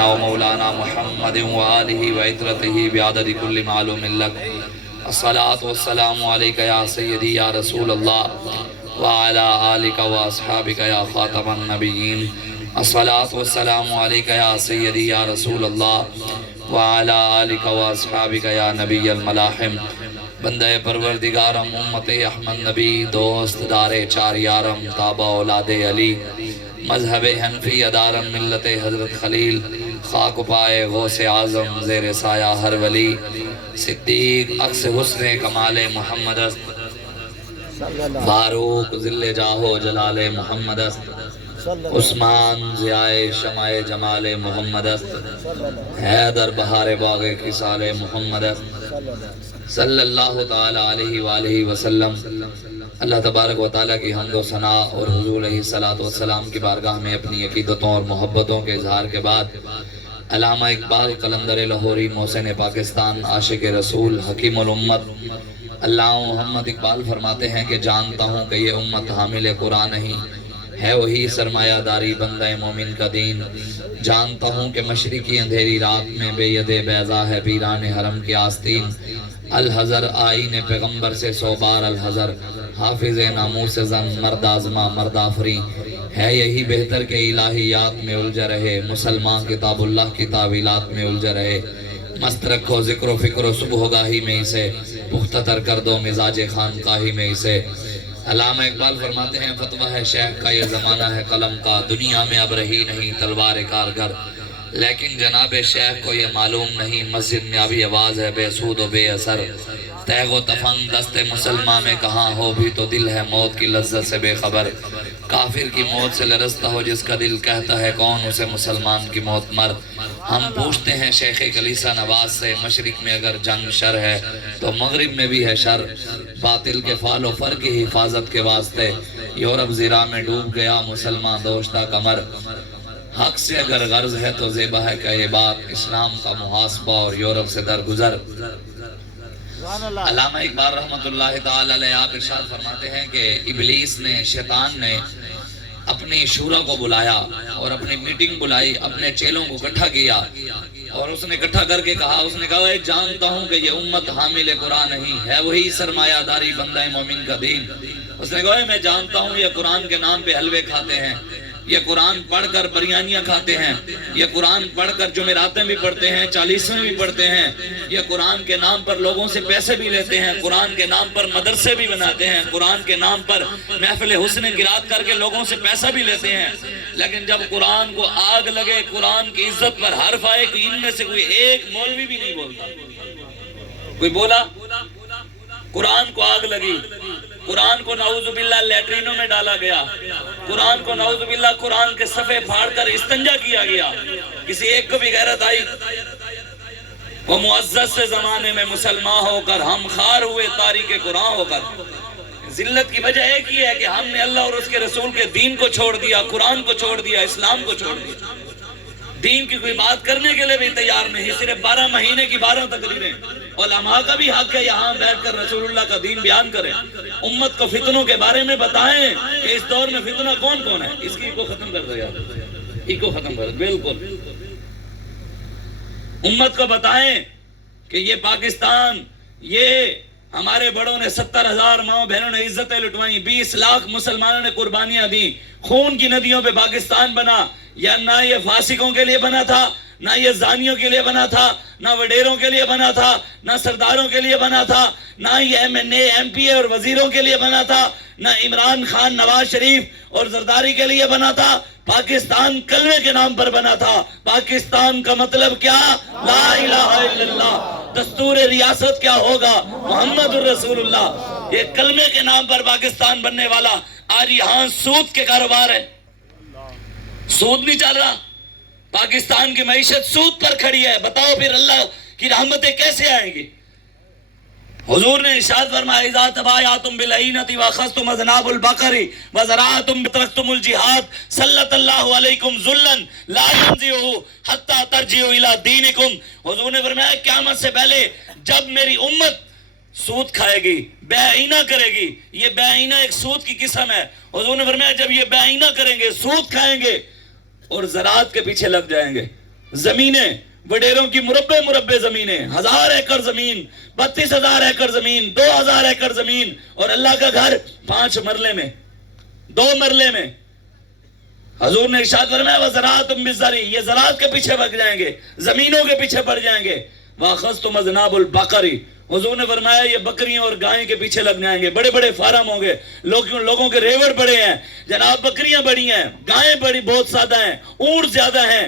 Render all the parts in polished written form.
سيدنا ومولانا محمد وآلہ وعترتہ بعدد كل معلوم لك الصلاة والسلام عليك يا سيدي يا رسول الله وعلى آلك وأصحابك يا خاتم النبيين الصلاة والسلام عليك يا سيدي يا رسول الله وعلى آلك وأصحابك يا نبي الملاحم بندہ پروردگارم امت احمد نبی دوست دار چار یارم تابع اولاد علی مذہب حنفی ادارم ملت حضرت خلیل خاک پائے غوث اعظم زیر سایہ ہر ولی صدیق عکس حسن کمال محمد است فاروق ذل جاہو جلال محمد است عثمان ضیائے شمع جمال محمد است حیدر بہار باغ خصال محمد است صلی اللہ تعالی علیہ وآلہ وسلم۔ اللہ تبارک و تعالیٰ کی حمد و ثناء اور حضور علیہ السلام کی بارگاہ میں اپنی عقیدتوں اور محبتوں کے اظہار کے بعد علامہ اقبال قلندر لاہوری محسن پاکستان عاشق رسول حکیم الامت علامہ محمد اقبال فرماتے ہیں کہ جانتا ہوں کہ یہ امت حامل قرآن نہیں ہے وہی سرمایہ داری بندہ مومن کا دین، جانتا ہوں کہ مشرقی اندھیری رات میں بے ید بیضا ہے پیران حرم کی آستین، الحذر آئین پیغمبر سے 100 بار الحذر، حافظ ناموس زن مرد آزما مرد آفری، ہے یہی بہتر کہ الہیات میں الجھا رہے مسلمان کتاب اللہ کی تعویلات میں الجھا رہے، مست رکھو ذکر و فکر و صبح گاہی میں اسے، پختہ تر کر دو مزاج خانقاہی میں اسے۔ علامہ اقبال فرماتے ہیں فتویٰ ہے شیخ کا یہ زمانہ ہے قلم کا، دنیا میں اب رہی نہیں تلوار کارگر، لیکن جناب شیخ کو یہ معلوم نہیں مسجد میں ابھی آواز ہے بے سود و بے اثر، تیغ و تفن دست مسلمان میں کہاں ہو بھی تو دل ہے موت کی لذت سے بے خبر، کافر کی موت سے لرزتا ہو جس کا دل کہتا ہے کون اسے مسلمان کی موت مر۔ ہم پوچھتے ہیں شیخ کلیسا نواز سے مشرق میں اگر جنگ شر ہے تو مغرب میں بھی ہے شر، باطل کے فال و فر کی حفاظت کے واسطے یورپ زیرہ میں ڈوب گیا مسلمان دوشتہ کمر، حق سے اگر غرض ہے تو زیبہ ہے کہ یہ بات اسلام کا محاسبہ اور یورپ سے درگزر۔ علامہ اقبال رحمت اللہ تعالی علیہ آپ ارشاد فرماتے ہیں کہ ابلیس نے شیطان نے اپنی شورا کو بلایا اور اپنی میٹنگ بلائی، اپنے چیلوں کو اکٹھا کیا اور اس نے اکٹھا کر کے کہا، اس نے کہا جانتا ہوں کہ یہ امت حامل قرآن نہیں ہے وہی سرمایہ داری بندہ مومن کا دین۔ اس نے کہا میں جانتا ہوں یہ قرآن کے نام پہ حلوے کھاتے ہیں، یہ قرآن پڑھ کر بریانیاں کھاتے ہیں، یہ قرآن پڑھ کر جمعراتیں بھی پڑھتے ہیں، چالیسویں بھی پڑھتے ہیں، یہ قرآن کے نام پر لوگوں سے پیسے بھی لیتے ہیں، قرآن کے نام پر مدرسے بھی بناتے ہیں، قرآن کے نام پر محفل حسن قرات کر کے لوگوں سے پیسہ بھی لیتے ہیں، لیکن جب قرآن کو آگ لگے، قرآن کی عزت پر حرف آئے کہ ان میں سے کوئی ایک مولوی بھی نہیں بولتا، کوئی بولا قرآن کو آگ لگی، قرآن کو نعوذ باللہ لیٹرینوں میں ڈالا گیا، قرآن کو نعوذ باللہ قرآن کے صفحے پھاڑ کر استنجا کیا گیا، کسی ایک کو بھی غیرت آئی؟ وہ معزز سے زمانے میں مسلمان ہو کر ہم خار ہوئے تاریخ قرآن ہو کر۔ ذلت کی وجہ ایک ہی ہے کہ ہم نے اللہ اور اس کے رسول کے دین کو چھوڑ دیا، قرآن کو چھوڑ دیا، اسلام کو چھوڑ دیا، دین کی کوئی بات کرنے کے لئے بھی تیار نہیں، صرف 12 مہینے کی 12 تقریریں۔ علماء کا بھی حق ہے یہاں بیٹھ کر رسول اللہ کا دین بیان کریں، امت کو فتنوں کے بارے میں بتائیں کہ اس دور میں فتنہ کون کون ہے، اس کی کو ختم کر دیا، ایک کو ختم کر دیا، بالکل امت کو بتائیں کہ یہ پاکستان، یہ ہمارے بڑوں نے 70,000 ماں بہنوں نے عزتیں لٹوائیں، 20 لاکھ مسلمانوں نے قربانیاں دیں، خون کی ندیوں پہ پاکستان بنا، یا نہ یہ فاسقوں کے لیے بنا تھا، نہ یہ زانیوں کے لیے بنا تھا، نہ وڈیروں کے لیے بنا تھا، نہ سرداروں کے لیے بنا تھا، نہ یہ ایم پی اے اور وزیروں کے لیے بنا تھا، نہ عمران خان نواز شریف اور زرداری کے لیے بنا تھا۔ پاکستان کلمے کے نام پر بنا تھا۔ پاکستان کا مطلب کیا؟ لا الہ الا اللہ۔ دستور ریاست کیا ہوگا؟ محمد الرسول اللہ۔ یہ کلمے کے نام پر پاکستان بننے والا آج یہاں سود کے کاروبار ہے، سود نہیں چل رہا، پاکستان کی معیشت سود پر کھڑی ہے۔ بتاؤ پھر اللہ کی رحمتیں کیسے آئیں گی؟ حضور نے ارشاد فرمایا اذا تبایعتم بالعینۃ واخذتم اذناب البقر وزرعتم ترکتم الجہاد سلط اللہ علیکم ذلا لا ينزعه حتى ترجعوا الى دینکم۔ حضور نے فرمایا قیامت سے پہلے جب میری امت سود کھائے گی، بے آئینہ کرے گی، یہ بے آئینہ ایک سود کی قسم ہے، حضور نے فرمایا جب یہ بے آئینہ کریں گے، سود کھائیں گے اور زراعت کے پیچھے لگ جائیں گے، زمینیں وڈیروں کی مربع زمینیں، 1000 ایکڑ زمین، 32,000 ایکڑ زمین، 2000 ایکڑ زمین، اور اللہ کا گھر 5 مرلے میں، 2 مرلے میں۔ حضور نے ارشاد فرمایا وَزَرَعْتُمْ بِالزَّرْعِ، یہ زراعت کے پیچھے بھگ جائیں گے، زمینوں کے پیچھے پڑ جائیں گے۔ وَأَخَذْتُمْ أَذْنَابَ الْبَقَرِ، حضور نے فرمایا یہ بکریوں اور گائیں کے پیچھے لگ جائیں گے، بڑے بڑے فارم ہوں گے، لوگوں کے ریوڑ بڑے ہیں، جناب بکریاں بڑی ہیں، گائیں بڑی بہت زیادہ ہیں، اونٹ زیادہ ہیں،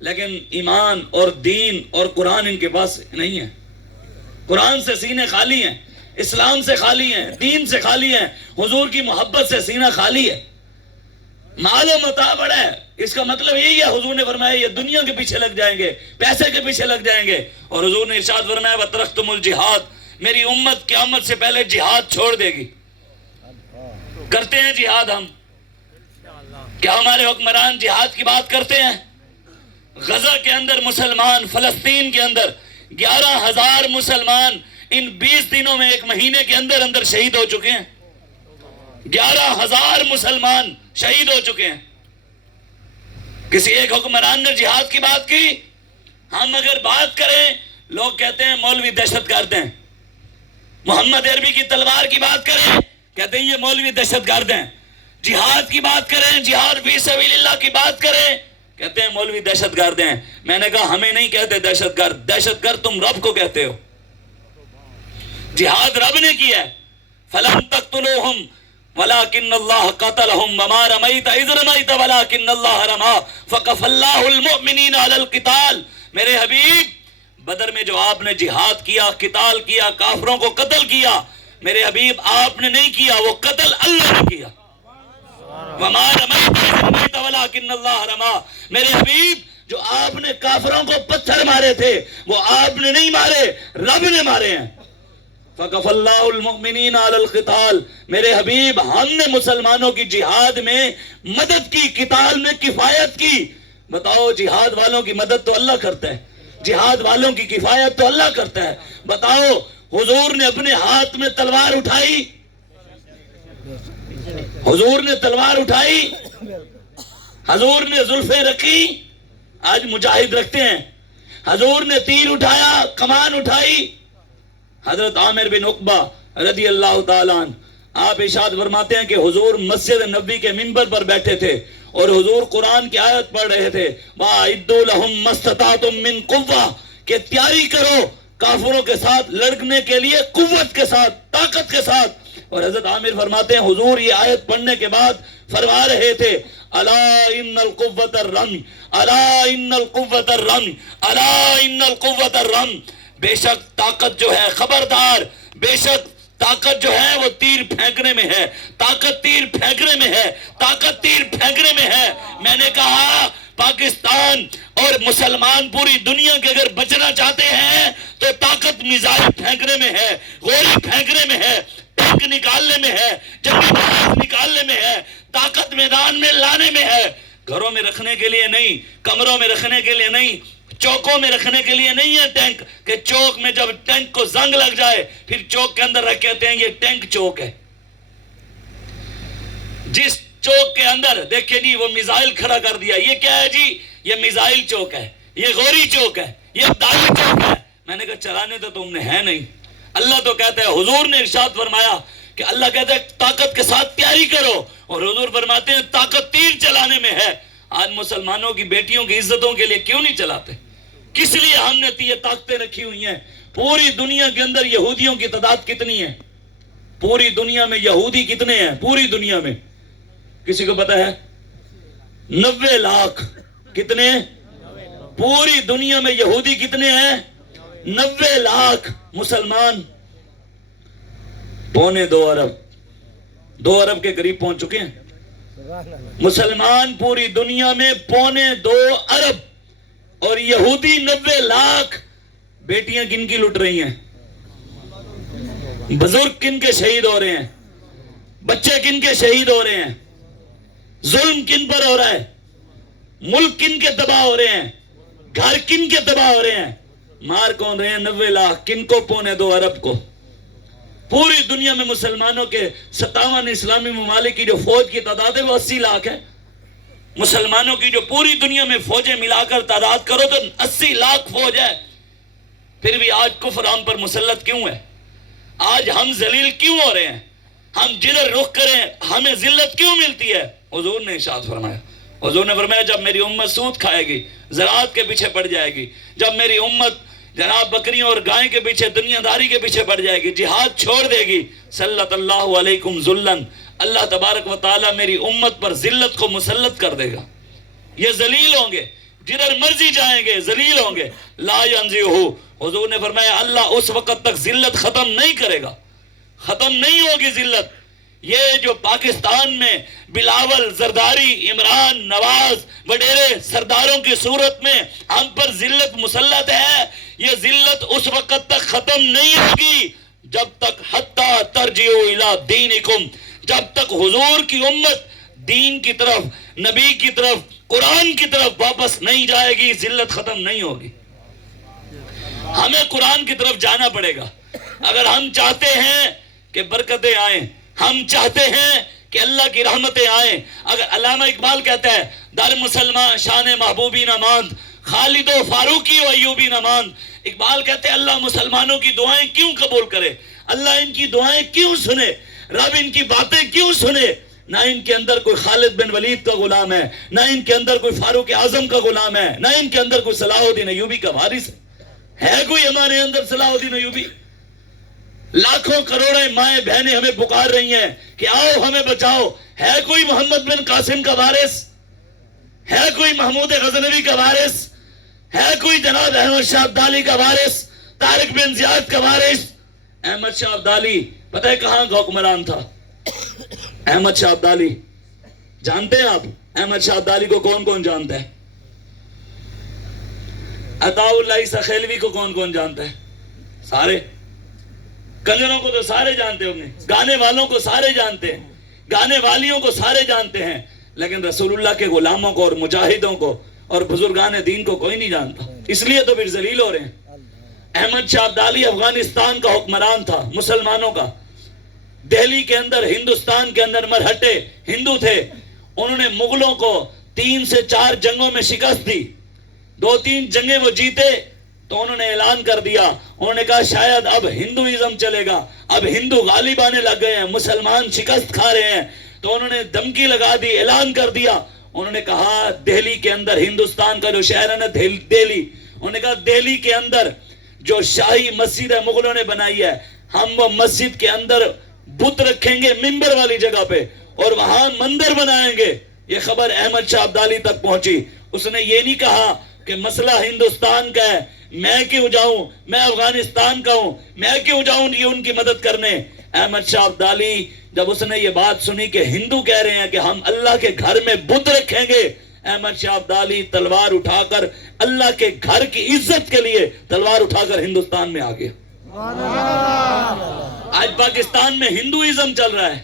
لیکن ایمان اور دین اور قرآن ان کے پاس نہیں ہے۔ قرآن سے سینے خالی ہیں، اسلام سے خالی ہیں، دین سے خالی ہیں، حضور کی محبت سے سینہ خالی ہے۔ مال و متاع بڑا ہے، اس کا مطلب یہی ہے، حضور نے فرمایا یہ دنیا کے پیچھے لگ جائیں گے، پیسے کے پیچھے لگ جائیں گے، اور حضور نے ارشاد فرمایا وَتَرَكْتُمُ الْجِهَادَ، میری امت قیامت سے پہلے جہاد چھوڑ دے گی۔ کرتے ہیں جہاد ہم؟ کیا ہمارے حکمران جہاد کی بات کرتے ہیں؟ غزہ کے اندر مسلمان، فلسطین کے اندر 11,000 مسلمان ان 20 دنوں میں، 1 مہینے کے اندر اندر شہید ہو چکے ہیں۔ 11,000 مسلمان شہید ہو چکے ہیں۔ کسی ایک حکمران نے جہاد کی بات کی؟ ہم اگر بات کریں، لوگ کہتے ہیں مولوی دہشت گرد ہیں۔ محمد عربی کی تلوار کی بات کریں، کہتے ہیں یہ مولوی دہشت گرد ہیں۔ جہاد کی بات کریں، جہاد فی سبیل اللہ کی بات کریں، کہتے ہیں مولوی دہشت گرد ہیں۔ میں نے کہا ہمیں نہیں کہتے دہشت گرد، دہشت گرد تم رب کو کہتے ہو۔ جہاد رب نے کیا ہے۔ فَلَمْ تَقْتُلُوهُمْ وَلَكِنَّ اللَّهَ قَتَلَهُمْ وَمَا رَمَيْتَ إِذْ رَمَيْتَ وَلَكِنَّ اللَّهَ رَمَى فَكَفَى اللَّهُ الْمُؤْمِنِينَ عَلَى الْقِتَالِ، میرے حبیب بدر میں جو آپ نے جہاد کیا، قتال کیا، کافروں کو قتل کیا، میرے حبیب آپ نے نہیں کیا، وہ قتل اللہ نے کیا۔ وَمَا رَمَيْتَ إِذْ رَمَيْتَ وَلَكِنَّ اللَّهَ رَمَى، میرے حبیب جو آپ نے کافروں کو پتھر مارے تھے وہ آپ نے نہیں مارے، رب نے مارے ہیں۔ فَقَفَ اللَّهُ الْمُؤْمِنِينَ عَلَى الْقِتَالِ، میرے حبیب ہم نے مسلمانوں کی جہاد میں مدد کی، قتال میں کفایت کی۔ بتاؤ جہاد والوں کی مدد تو اللہ کرتا ہے، جہاد والوں کی کفایت تو اللہ کرتا ہے۔ بتاؤ حضور نے اپنے ہاتھ میں تلوار اٹھائی، حضور نے تلوار اٹھائی، حضور نے زلفیں رکھی، آج مجاہد رکھتے ہیں، حضور نے تیر اٹھایا، کمان اٹھائی۔ حضرت عامر بن عقبہ رضی اللہ تعالیٰ عنہ آپ ارشاد فرماتے ہیں کہ حضور مسجد نبوی کے منبر پر بیٹھے تھے اور حضور قرآن کی آیت پڑھ رہے تھے وَأَعِدُّوا لَهُم مَّا اسْتَطَعْتُم مِّن قُوَّةٍ، کہ تیاری کرو کافروں کے ساتھ لڑنے کے لیے قوت کے ساتھ، طاقت کے ساتھ۔ اور حضرت عامر فرماتے ہیں حضور یہ آیت پڑھنے کے بعد فرما رہے تھے الا ان القوة الرمی، الا ان القوة الرمی، الا ان القوة الرمی، بے شک طاقت جو ہے، خبردار، بے شک طاقت جو ہے وہ تیر پھینکنے میں ہے، طاقت تیر پھینکنے میں ہے، طاقت تیر پھینکنے میں ہے۔ میں نے کہا پاکستان اور مسلمان پوری دنیا کے اگر بچنا چاہتے ہیں تو طاقت میزائل پھینکنے میں ہے، گولی پھینکنے میں ہے، ٹینک نکالنے میں ہے، جنگی جہاز نکالنے میں ہے، طاقت میدان میں لانے میں ہے، گھروں میں رکھنے کے لیے نہیں، کمروں میں رکھنے کے لیے نہیں، چوکوں میں رکھنے کے لیے نہیں ہے ٹینک، کہ چوک میں جب ٹینک کو زنگ لگ جائے پھر چوک کے اندر رکھ کہتے ہیں یہ ٹینک چوک ہے۔ جس چوک کے اندر دیکھیں جی وہ میزائل کھڑا کر دیا، یہ کیا ہے جی؟ یہ میزائل چوک ہے، یہ غوری چوک ہے، یہ داغی چوک ہے۔ میں نے کہا چلانے تو تم نے ہے نہیں۔ اللہ تو کہتا ہے، حضور نے ارشاد فرمایا کہ اللہ کہتا ہے طاقت کے ساتھ تیاری کرو، اور حضور فرماتے ہیں طاقت تیر چلانے میں ہے۔ آج مسلمانوں کی بیٹیوں کی عزتوں کے لیے کیوں نہیں چلاتے؟ کس لیے ہم نے یہ طاقتیں رکھی ہوئی ہیں؟ پوری دنیا کے اندر یہودیوں کی تعداد کتنی ہے؟ پوری دنیا میں یہودی کتنے ہیں؟ پوری دنیا میں کسی کو پتا ہے؟ 90 لاکھ۔ کتنے؟ پوری دنیا میں یہودی کتنے ہیں؟ 90 لاکھ۔ مسلمان 2.25 ارب، 2 ارب کے قریب پہنچ چکے ہیں مسلمان پوری دنیا میں 2.25 ارب، اور یہودی 90 لاکھ۔ بیٹیاں کن کی لٹ رہی ہیں؟ بزرگ کن کے شہید ہو رہے ہیں؟ بچے کن کے شہید ہو رہے ہیں؟ ظلم کن پر ہو رہا ہے؟ ملک کن کے تباہ ہو رہے ہیں؟ گھر کن کے تباہ ہو رہے ہیں؟ مار کون رہے ہیں؟ 90 لاکھ۔ کن کو؟ 2.25 ارب کو۔ پوری دنیا میں مسلمانوں کے 57 اسلامی ممالک کی جو فوج کی تعداد ہے وہ 80 لاکھ ہے۔ مسلمانوں کی جو پوری دنیا میں فوجیں ملا کر تعداد کرو تو 80 لاکھ فوج ہے، پھر بھی آج کفر ہم پر مسلط کیوں ہے؟ آج ہم ذلیل کیوں ہو رہے ہیں؟ ہم جدھر رخ کریں ہمیں ذلت کیوں ملتی ہے؟ حضور نے ارشاد فرمایا، حضور نے فرمایا جب میری امت سود کھائے گی، زراعت کے پیچھے پڑ جائے گی، جب میری امت جناب بکریوں اور گائیں کے پیچھے، دنیا داری کے پیچھے پڑ جائے گی، جہاد چھوڑ دے گی، سلط اللہ علیکم ذلن، اللہ تبارک و تعالیٰ میری امت پر ذلت کو مسلط کر دے گا۔ یہ ذلیل ہوں گے، جدھر مرضی جائیں گے ذلیل ہوں گے۔ لا ینزعہ، حضور نے فرمایا اللہ اس وقت تک ذلت ختم نہیں کرے گا، ختم نہیں ہوگی ذلت۔ یہ جو پاکستان میں بلاول، زرداری، عمران، نواز، وڈیرے سرداروں کی صورت میں ہم پر ذلت مسلط ہے، یہ ذلت اس وقت تک ختم نہیں ہوگی جب تک حتی ترجعوا الی دینکم، جب تک حضور کی امت دین کی طرف، نبی کی طرف، قرآن کی طرف واپس نہیں جائے گی، ذلت ختم نہیں ہوگی۔ ہمیں قرآن کی طرف جانا پڑے گا اگر ہم چاہتے ہیں کہ برکتیں آئیں، ہم چاہتے ہیں کہ اللہ کی رحمتیں آئیں۔ اگر علامہ اقبال کہتا ہے در مسلمان شان محبوبی نہ ماند، خالد و فاروقی و ایوبی نہ ماند، اقبال کہتے ہیں اللہ مسلمانوں کی دعائیں کیوں قبول کرے، اللہ ان کی دعائیں کیوں سنے، رب ان کی باتیں کیوں سنے؟ نہ ان کے اندر کوئی خالد بن ولید کا غلام ہے، نہ ان کے اندر کوئی فاروق اعظم کا غلام ہے، نہ ان کے اندر کوئی صلاح الدین ایوبی کا وارث ہے کوئی ہمارے اندر صلاح الدین ایوبی؟ لاکھوں کروڑیں مائیں بہنیں ہمیں پکار رہی ہیں کہ آؤ ہمیں بچاؤ، ہے کوئی محمد بن قاسم کا وارث؟ ہے کوئی محمود غزنوی کا وارث؟ ہے کوئی جناب احمد شاہ عبدالی کا وارث، طارق بن زیاد کا وارث؟ احمد شاہ عبدالی پتہ ہے کہاں کا حکمران تھا؟ احمد شاہ عبدالی جانتے ہیں آپ؟ احمد شاہ عبدالی کو کون کون جانتا ہے؟ عطاء اللہ سخیلوی کو کون کون جانتا ہے؟ سارے کنجروں کو تو سارے جانتے ہوں گے، گانے والوں کو سارے جانتے ہیں، گانے والیوں کو سارے جانتے ہیں، لیکن رسول اللہ کے غلاموں کو اور مجاہدوں کو اور بزرگان دین کو کوئی نہیں جانتا، اس لیے تو پھر ذلیل ہو رہے ہیں۔ احمد شاہ عبدالی افغانستان کا حکمران تھا، مسلمانوں کا، دہلی کے اندر، ہندوستان کے اندر مرہٹے ہندو تھے، انہوں نے مغلوں کو 3 سے 4 جنگوں میں شکست دی، 2-3 جنگیں وہ جیتے تو انہوں نے اعلان کر دیا، انہوں نے کہا شاید اب ہندوازم چلے گا، اب ہندو غالب آنے لگ گئے ہیں، مسلمان شکست کھا رہے ہیں، تو انہوں نے دھمکی لگا دی، اعلان کر دیا، انہوں نے کہا دہلی کے اندر، ہندوستان کا جو شہر ہے نا دہلی، انہوں نے کہا دہلی کے اندر جو شاہی مسجد ہے مغلوں نے بنائی ہے، ہم وہ مسجد کے اندر بت رکھیں گے ممبر والی جگہ پہ اور وہاں مندر بنائیں گے۔ یہ خبر احمد شاہ عبدالی تک پہنچی، اس نے یہ نہیں کہا کہ مسئلہ ہندوستان کا ہے، میں کیوں جاؤں، میں افغانستان کا ہوں، میں کیوں جاؤں یہ ان کی مدد کرنے۔ احمد شاہ عبدالی جب اس نے یہ بات سنی کہ ہندو کہہ رہے ہیں کہ ہم اللہ کے گھر میں بت رکھیں گے، احمد شاہ عبدالی تلوار اٹھا کر اللہ کے گھر کی عزت کے لیے تلوار اٹھا کر ہندوستان میں آ گیا۔ آج پاکستان میں ہندوازم چل رہا ہے،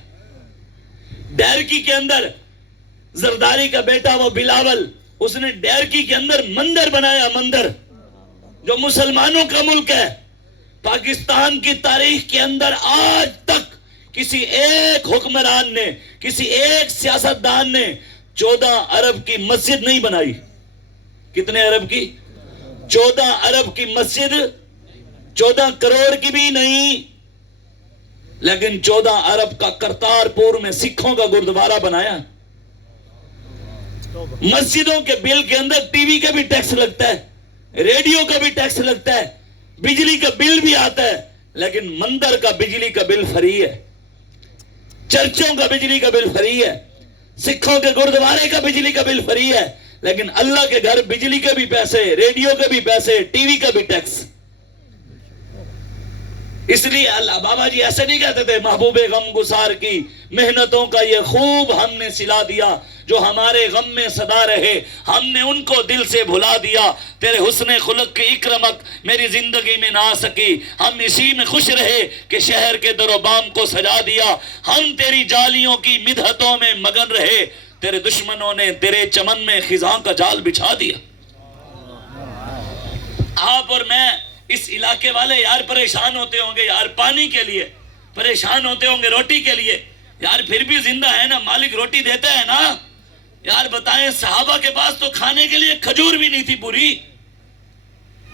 ڈیرکی کے اندر زرداری کا بیٹا وہ بلاول، اس نے ڈیرکی کے اندر مندر بنایا، مندر جو مسلمانوں کا ملک ہے۔ پاکستان کی تاریخ کے اندر آج تک کسی ایک حکمران نے، کسی ایک سیاستدان نے 14 ارب کی مسجد نہیں بنائی۔ کتنے ارب کی؟ 14 ارب کی مسجد، 14 کروڑ کی بھی نہیں، لیکن 14 ارب کا کرتارپور میں سکھوں کا گردوارہ بنایا۔ مسجدوں کے بل کے اندر ٹی وی کا بھی ٹیکس لگتا ہے، ریڈیو کا بھی ٹیکس لگتا ہے، بجلی کا بل بھی آتا ہے، لیکن مندر کا بجلی کا بل فری ہے، چرچوں کا بجلی کا بل فری ہے، سکھوں کے گردوارے کا بجلی کا بل فری ہے، لیکن اللہ کے گھر بجلی کے بھی پیسے، ریڈیو کے بھی پیسے، ٹی وی کا بھی ٹیکس۔ اس لیے اللہ بابا جی ایسے نہیں کہتے تھے محبوب غم گسار کی محنتوں کا یہ خوب ہم نے سلا دیا، جو ہمارے غم میں صدا رہے ہم نے ان کو دل سے بھلا دیا، تیرے حسن خلق کی اکرمک میری زندگی میں نہ آ سکی، ہم اسی میں خوش رہے کہ شہر کے در و بام کو سجا دیا، ہم تیری جالیوں کی مدحتوں میں مگن رہے، تیرے دشمنوں نے تیرے چمن میں خزاں کا جال بچھا دیا۔ آپ اور میں اس علاقے والے یار پریشان ہوتے ہوں گے یار پانی کے لیے، پریشان ہوتے ہوں گے روٹی کے لیے، یار پھر بھی زندہ ہے نا، مالک روٹی دیتا ہے نا، یار بتائیں صحابہ کے پاس تو کھانے کے لیے کھجور بھی نہیں تھی پوری.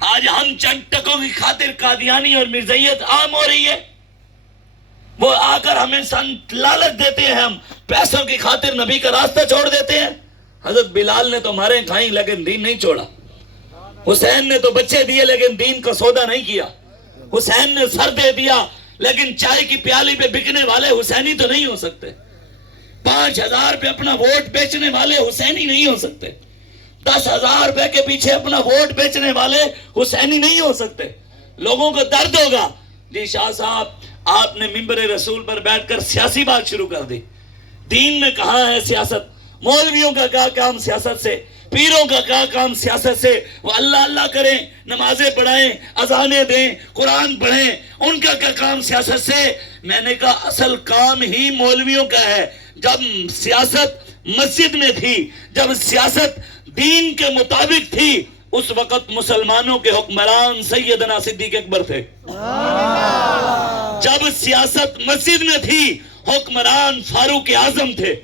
آج ہم چند ٹکوں کی خاطر قادیانی اور مرزائیت عام ہو رہی ہے. وہ آ کر ہمیں لالچ دیتے ہیں, ہم پیسوں کی خاطر نبی کا راستہ چھوڑ دیتے ہیں. حضرت بلال نے تو مارے کھائیں لیکن دین نہیں چھوڑا. حسین نے تو بچے دیے لیکن دین کا سودا نہیں کیا. حسین نے سر دے دیا لیکن چائے کی پیالی پہ بکنے والے حسینی تو نہیں ہو سکتے. 5,000 پہ اپنا ووٹ بیچنے والے حسینی نہیں ہو سکتے. 10,000 روپے کے پیچھے اپنا ووٹ بیچنے والے حسینی نہیں ہو سکتے. لوگوں کو درد ہوگا, جی شاہ صاحب آپ نے ممبر رسول پر بیٹھ کر سیاسی بات شروع کر دی. دین میں کہاں ہے سیاست؟ مولویوں کا کیا کام سیاست سے؟ پیروں کا کیا کام سیاست سے؟ وہ اللہ اللہ کریں, نمازیں پڑھائیں, اذانیں دیں, قرآن پڑھیں, ان کا کیا کام سیاست سے؟ میں نے کہا اصل کام ہی مولویوں کا ہے. جب سیاست مسجد میں تھی, جب سیاست دین کے مطابق تھی, اس وقت مسلمانوں کے حکمران سیدنا صدیق اکبر تھے. جب سیاست مسجد میں تھی حکمران فاروق اعظم تھے.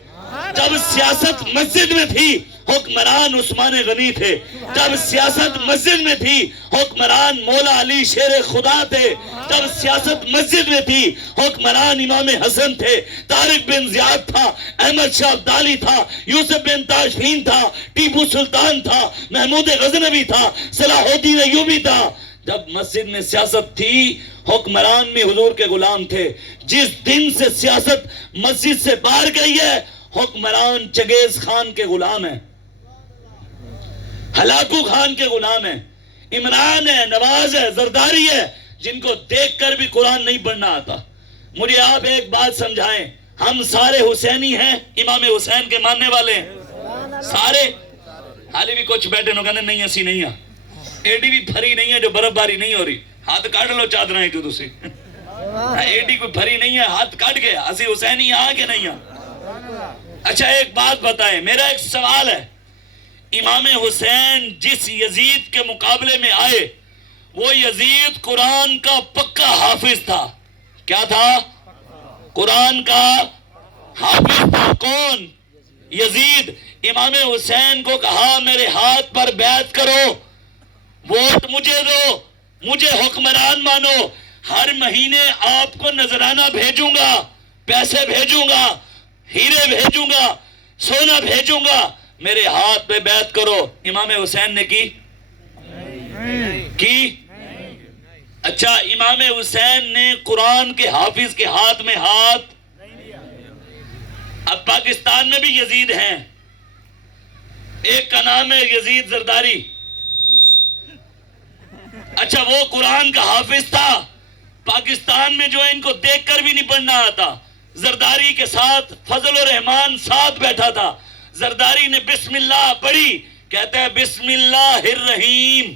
جب سیاست مسجد میں تھی حکمران عثمان غنی تھے. جب سیاست مسجد میں تھی حکمران مولا علی شیر خدا تھے. جب سیاست مسجد میں تھی حکمران امام حسن تھے, طارق بن زیاد تھا, احمد شاہ ابدالی تھا, یوسف بن تاشفین تھا, ٹیپو سلطان تھا, محمود غزنوی تھا, صلاح الدین ایوبی تھا. جب مسجد میں سیاست تھی حکمران میں حضور کے غلام تھے. جس دن سے سیاست مسجد سے باہر گئی ہے حکمران چنگیز خان کے غلام ہیں, ہلاکو خان کے غلام ہیں, عمران ہے, نواز ہے, زرداری ہے, جن کو دیکھ کر بھی قرآن نہیں پڑھنا آتا. مجھے آپ ایک بات سمجھائیں, ہم سارے حسینی ہیں, امام حسین کے ماننے والے ہیں سارے؟ حالی بھی کچھ بیٹھے نو کہنے نہیں اسی نہیں ہاں, ایڈی بھی بھری نہیں ہے جو برف باری نہیں ہو رہی. ہاتھ کاٹ لو چادرائیں تو تسی, ایڈی کوئی بھری نہیں ہے, ہاتھ کاٹ گیا. اسی حسینی ہاں کہ نہیں ہاں؟ اچھا ایک بات بتائیں, میرا ایک سوال ہے, امام حسین جس یزید کے مقابلے میں آئے وہ یزید قرآن کا پکا حافظ تھا. کیا تھا؟ قرآن کا حافظ تھا. کون؟ یزید. امام حسین کو کہا میرے ہاتھ پر بیعت کرو, ووٹ مجھے دو, مجھے حکمران مانو, ہر مہینے آپ کو نذرانہ بھیجوں گا, پیسے بھیجوں گا, ہیرے بھیجوں گا, سونا بھیجوں گا, میرے ہاتھ پہ بیعت کرو. امام حسین نے کی؟ اچھا امام حسین نے قرآن کے حافظ کے ہاتھ میں ہاتھ. اب پاکستان میں بھی یزید ہیں, ایک کا نام ہے یزید زرداری. اچھا وہ قرآن کا حافظ تھا, پاکستان میں جو ہے ان کو دیکھ کر بھی نہیں پڑھنا آتا. زرداری کے ساتھ فضل الرحمان ساتھ بیٹھا تھا, زرداری نے بسم اللہ پڑھی, کہتا ہے بسم اللہ الرحیم.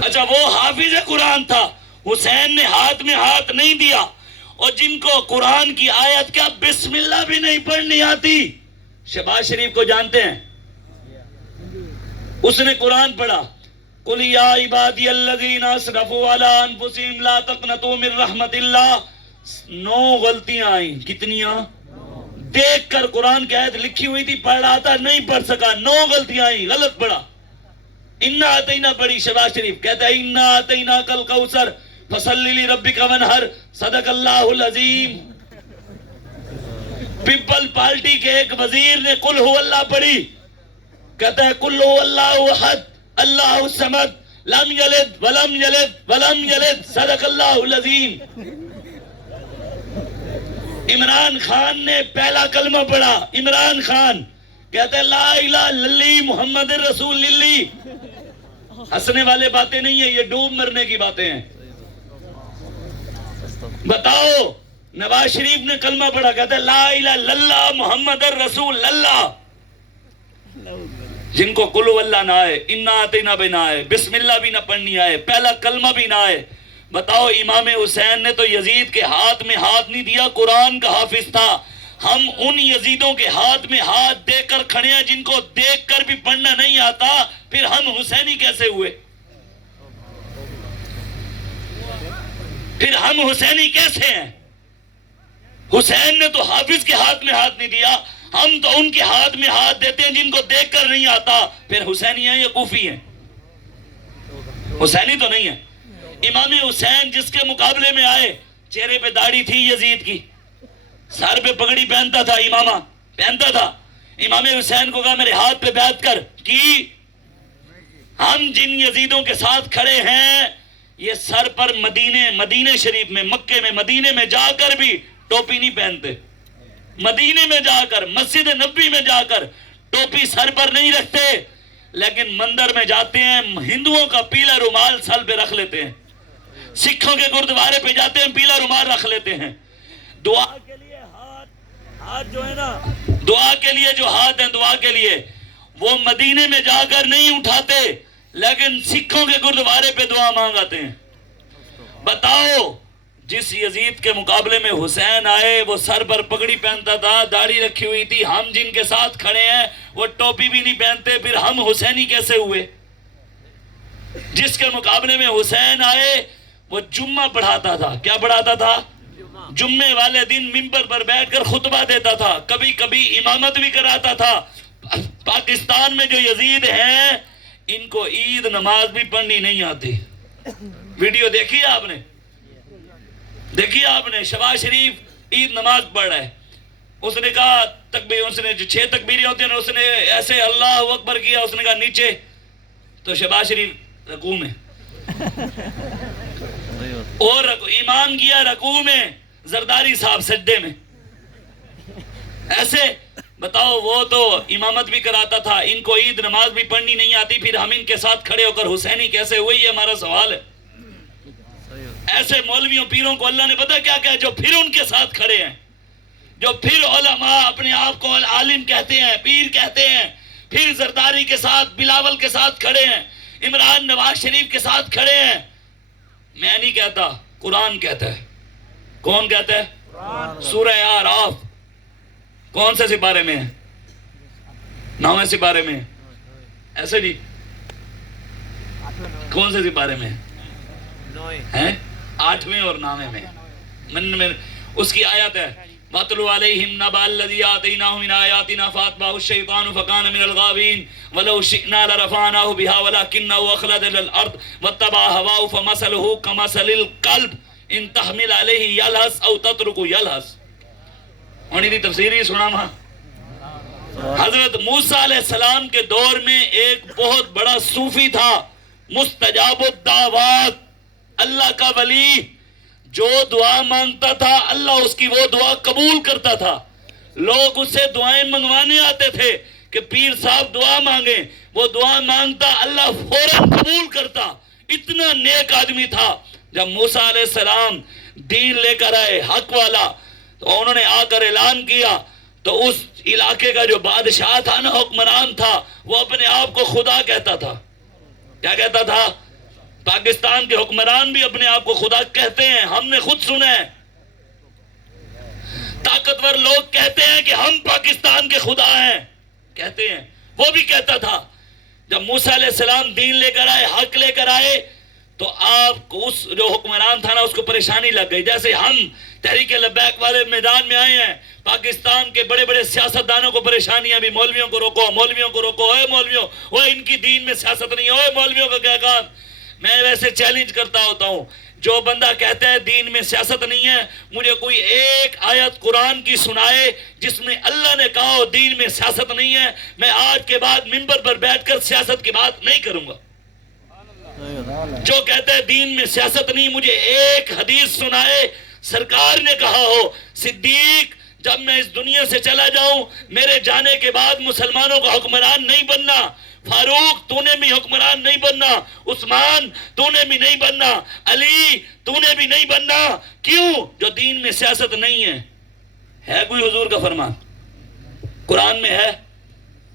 اچھا وہ حافظ قرآن تھا, حسین نے ہاتھ میں ہاتھ نہیں دیا. اور جن کو قرآن کی آیت کیا بسم اللہ بھی نہیں پڑھنی آتی, شہباز شریف کو جانتے ہیں, اس نے قرآن پڑھا, قل یا عبادی الذین اسرفوا علی انفسہم لا تقنطوا من رحمت اللہ. 9 غلطیاں آئیں. کتنیاں؟ دیکھ کر قرآن کی آیت لکھی ہوئی تھی, پڑھ رہا تھا نہیں پڑھ سکا, 9 غلطیاں آئیں, غلط پڑھا. انا آتینا پڑھی, شہباز شریف کہتا ہے انا آتینا کل کوثر فصلی لربک وانحر. صدق اللہ العظیم. پیپل پارٹی کے ایک وزیر نے قل هو اللہ پڑھی, کہتا ہے قل هو اللہ احد اللہ الصمد لم یلد ولم یلد ولم یلد. صدق اللہ العظیم. عمران خان نے پہلا کلمہ پڑھا, عمران خان کہتا ہے لا الہ الا اللہ محمد رسول اللہ. ہنسنے والے باتیں نہیں ہیں, یہ ڈوب مرنے کی باتیں ہیں. بتاؤ نواز شریف نے کلمہ پڑھا, کہتا ہے لا الہ الا اللہ محمد رسول اللہ. جن کو قل هو اللہ نہ آئے, انا آتینا بھی نہ آئے, بسم اللہ بھی نہ پڑھنی آئے, پہلا کلمہ بھی نہ آئے. بتاؤ امام حسین نے تو یزید کے ہاتھ میں ہاتھ نہیں دیا, قرآن کا حافظ تھا. ہم ان یزیدوں کے ہاتھ میں ہاتھ دے کر کھڑے ہیں جن کو دیکھ کر بھی پڑھنا نہیں آتا, پھر ہم حسینی کیسے ہوئے؟ پھر ہم حسینی کیسے ہیں؟ حسین نے تو حافظ کے ہاتھ میں ہاتھ نہیں دیا، ہم تو ان کے ہاتھ میں ہاتھ دیتے ہیں جن کو دیکھ کر نہیں آتا، پھر حسینی ہیں یا کوفی ہیں؟ حسینی تو نہیں ہے۔ امام حسین جس کے مقابلے میں آئے، چہرے پہ داڑھی تھی یزید کی، سر پہ پگڑی پہنتا تھا، امامہ پہنتا تھا۔ امام حسین کو کہا میرے ہاتھ پہ بیعت کر کی، ہم جن یزیدوں کے ساتھ کھڑے ہیں یہ سر پر مدینے شریف میں، مکے میں، مدینے میں جا کر بھی ٹوپی نہیں پہنتے، مدینے میں جا کر، مسجد نبوی میں جا کر ٹوپی سر پر نہیں رکھتے، لیکن مندر میں جاتے ہیں ہندوؤں کا پیلا رومال سر پہ رکھ لیتے ہیں، سکھوں کے گردوارے پہ جاتے ہیں پیلا رومال رکھ لیتے ہیں۔ دعا کے لیے ہاتھ جو ہے نا، دعا کے لیے جو ہاتھ ہیں، دعا کے لیے وہ مدینے میں جا کر نہیں اٹھاتے، لیکن سکھوں کے گردوارے پہ دعا مانگاتے ہیں۔ بتاؤ، جس یزید کے مقابلے میں حسین آئے وہ سر پر پگڑی پہنتا تھا، داڑھی رکھی ہوئی تھی، ہم جن کے ساتھ کھڑے ہیں وہ ٹوپی بھی نہیں پہنتے، پھر ہم حسینی کیسے ہوئے؟ جس کے مقابلے میں حسین آئے وہ جمعہ پڑھاتا تھا، کیا پڑھاتا تھا؟ جمعے والے دن منبر پر بیٹھ کر خطبہ دیتا تھا، کبھی کبھی امامت بھی کراتا تھا۔ پاکستان میں جو یزید ہیں ان کو عید نماز بھی پڑھنی نہیں آتی۔ ویڈیو دیکھی آپ نے؟ دیکھیے آپ نے، شہباز شریف عید نماز پڑھ رہا ہے، اس نے کہا تکبیر، اس نے جو 6 تکبیریں ہوتی ہیں اس نے ایسے اللہ اکبر کیا، اس نے کہا نیچے، تو شہباز شریف رکوع میں، اور امام کیا رکوع میں، زرداری صاحب سجدے میں۔ ایسے بتاؤ، وہ تو امامت بھی کراتا تھا، ان کو عید نماز بھی پڑھنی نہیں آتی، پھر ہم ان کے ساتھ کھڑے ہو کر حسینی کیسے ہوئے؟ یہ ہمارا سوال ہے۔ ایسے مولویوں پیروں کو اللہ نے پتہ کیا کہا، جو پھر ان کے ساتھ کھڑے ہیں، جو پھر علماء اپنے آپ کو عالم کہتے ہیں، پیر کہتے ہیں، پھر زرداری کے ساتھ، بلاول کے ساتھ کھڑے ہیں، عمران نواز شریف کے ساتھ کھڑے ہیں۔ میں نہیں کہتا، قرآن کہتا ہے۔ کون کہتا ہے؟ سورہ اعراف کون سے سپارے میں ہے؟ 9ویں سپارے میں ہے، ایسے نہیں، کون سے سپارے میں ہے؟ 8ویں اور 9ویں میں اس کی آیت ہے، وَاتْلُ عَلَيْهِمْ نَبَأَ الَّذِي آتَيْنَاهُ مِنْ آيَاتِنَا فَأَتْبَعَهُ الشَّيْطَانُ فَكَانَ مِنَ الْغَاوِينَ وَلَوْ شِئْنَا لَرَفَعْنَاهُ بِهَا وَلَكِنَّهُ أَخْلَدَ إِلَى الْأَرْضِ وَاتَّبَعَ هَوَاهُ فَمَثَلُهُ كَمَثَلِ الْكَلْبِ إِن تَحْمِلْ عَلَيْهِ يَلْهَثْ أَوْ تَتْرُكْهُ يَلْهَثْ۔ اور ان کی تفسیر ہی سنا وہاں۔ حضرت موسیٰ علیہ السلام کے دور میں ایک بہت بڑا صوفی تھا، مستجاب الدعوات، اللہ کا ولی، جو دعا مانگتا تھا اللہ اس کی وہ دعا قبول کرتا تھا۔ لوگ اس سے دعائیں منگوانے آتے تھے کہ پیر صاحب دعا مانگیں، وہ دعا مانگتا اللہ فوراً قبول کرتا، اتنا نیک آدمی تھا۔ جب موسیٰ علیہ السلام دین لے کر آئے حق والا، تو انہوں نے آ کر اعلان کیا، تو اس علاقے کا جو بادشاہ تھا نا، حکمران تھا، وہ اپنے آپ کو خدا کہتا تھا۔ کیا کہتا تھا؟ پاکستان کے حکمران بھی اپنے آپ کو خدا کہتے ہیں، ہم نے خود سنا ہے۔ طاقتور لوگ کہتے ہیں کہ ہم پاکستان کے خدا ہیں، کہتے ہیں، وہ بھی کہتا تھا۔ جب موسیٰ علیہ السلام دین لے کر آئے، حق لے کر آئے، تو آپ کو اس جو حکمران تھا نا اس کو پریشانی لگ گئی۔ جیسے ہم تحریک لبیک والے میدان میں آئے ہیں، پاکستان کے بڑے بڑے سیاستدانوں کو پریشانیاں بھی، مولویوں کو روکو، مولویوں کو روکو، اے مولویوں، وہ ان کی دین میں سیاست نہیں ہے، اے مولویوں کا کیا کام۔ میں ویسے چیلنج کرتا ہوتا ہوں، جو بندہ کہتا ہے دین میں سیاست نہیں ہے، مجھے کوئی ایک آیت قرآن کی سنائے جس میں اللہ نے کہا ہو دین میں سیاست نہیں ہے، میں آج کے بعد منبر پر بیٹھ کر سیاست کی بات نہیں کروں گا۔ جو کہتا ہے دین میں سیاست نہیں، مجھے ایک حدیث سنائے سرکار نے کہا ہو صدیق جب میں اس دنیا سے چلا جاؤں میرے جانے کے بعد مسلمانوں کا حکمران نہیں بننا، فاروق تو نے بھی حکمران نہیں بننا، عثمان تو نے بھی نہیں بننا، علی تو نے بھی نہیں بننا۔ کیوں؟ جو دین میں سیاست نہیں ہے کوئی حضور کا فرمان؟ قرآن میں ہے؟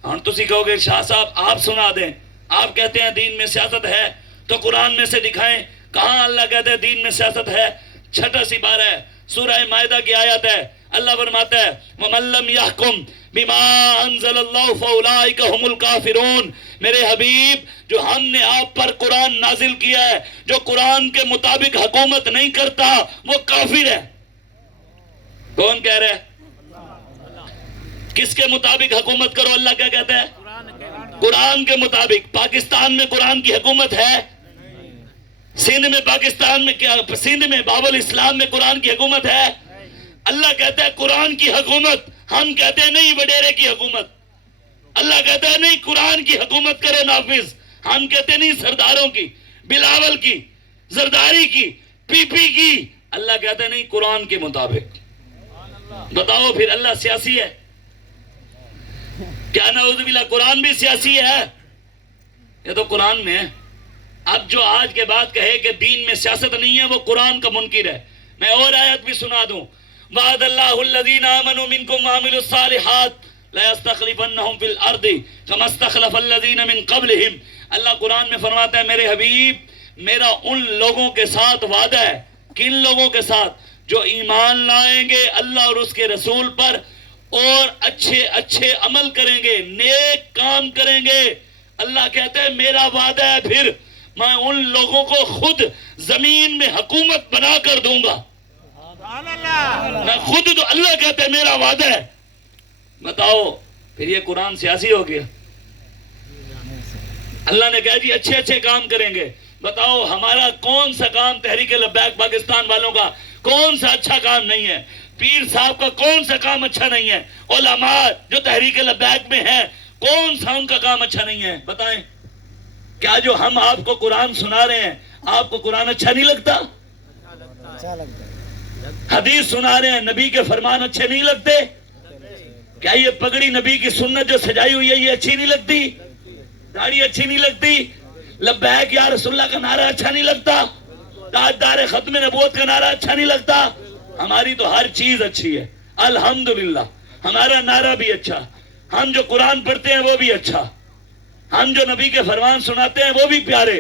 ہاں تسی کہو گے شاہ صاحب آپ سنا دیں، آپ کہتے ہیں دین میں سیاست ہے تو قرآن میں سے دکھائیں کہاں اللہ کہتے ہیں دین میں سیاست ہے۔ 6 سپارہ ہے، سورہ مائدہ کی آیت ہے، اللہ فرماتا ہے وَمَن لَّمْ يَحْكُمْ بِمَا أَنزَلَ اللَّهُ فَأُولَٰئِكَ هُمُ الْكَافِرُونَ۔ میرے حبیب، جو ہم نے آپ پر قرآن نازل کیا ہے، جو قرآن کے مطابق حکومت نہیں کرتا وہ کافر ہے۔ کون کہہ رہا ہے؟ کس کے مطابق حکومت کرو؟ اللہ کیا کہتا ہے؟ قرآن کے مطابق۔ پاکستان میں قرآن کی حکومت ہے؟ سندھ میں پاکستان میں کیا سندھ میں باب الاسلام میں قرآن کی حکومت ہے؟ اللہ کہتا ہے قرآن کی حکومت، ہم کہتے ہیں نہیں وڈیرے کی حکومت۔ اللہ کہتا ہے نہیں قرآن کی حکومت کرے نافذ، ہم کہتے ہیں نہیں سرداروں کی، بلاول کی، زرداری کی، پی پی کی۔ اللہ کہتا ہے نہیں قرآن کے مطابق۔ بتاؤ پھر اللہ سیاسی ہے کیا؟ نعوذ باللہ قرآن بھی سیاسی ہے؟ یہ تو قرآن میں ہے۔ اب جو آج کے بعد کہے کہ دین میں سیاست نہیں ہے وہ قرآن کا منکر ہے۔ میں اور آیت بھی سنا دوں، وعد اللہ الذین آمنوا منکم وعملوا الصالحات لَيَسْتَخْلِفَنَّهُمْ فِي الْأَرْضِ كَمَا اسْتَخْلَفَ الَّذِينَ مِنْ قَبْلِهِمْ۔ اللہ قرآن میں فرماتا ہے میرے حبیب میرا ان لوگوں کے ساتھ وعدہ ہے، کن لوگوں کے ساتھ؟ جو ایمان لائیں گے اللہ اور اس کے رسول پر اور اچھے اچھے عمل کریں گے، نیک کام کریں گے۔ اللہ کہتا ہے میرا وعدہ ہے پھر میں ان لوگوں کو خود زمین میں حکومت بنا کر دوں گا۔ میں خود تو اللہ کہتا ہے میرا وعدہ ہے۔ بتاؤ پھر یہ قرآن سیاسی ہو گیا؟ اللہ نے کہا جی اچھے اچھے کام کریں گے۔ بتاؤ ہمارا کون سا کام تحریک لبیک پاکستان والوں کا کون سا اچھا کام نہیں ہے؟ پیر صاحب کا کون سا کام اچھا نہیں ہے؟ علماء جو تحریک لبیک میں ہیں کون سا ان کا کام اچھا نہیں ہے؟ بتائیں۔ کیا جو ہم آپ کو قرآن سنا رہے ہیں آپ کو قرآن اچھا نہیں لگتا؟ حدیث سنا رہے ہیں نبی کے فرمان اچھے نہیں لگتے؟ کیا یہ پگڑی نبی کی سنت جو سجائی ہوئی ہے یہ اچھی نہیں لگتی؟ داڑھی اچھی نہیں لگتی؟ لبیک یا رسول اللہ کا نعرہ اچھا نہیں لگتا؟ تاجدار ختم نبوت کا نعرہ اچھا نہیں لگتا؟ ہماری تو ہر چیز اچھی ہے الحمدللہ۔ ہمارا نعرہ بھی اچھا، ہم جو قرآن پڑھتے ہیں وہ بھی اچھا، ہم جو نبی کے فرمان سناتے ہیں وہ بھی پیارے،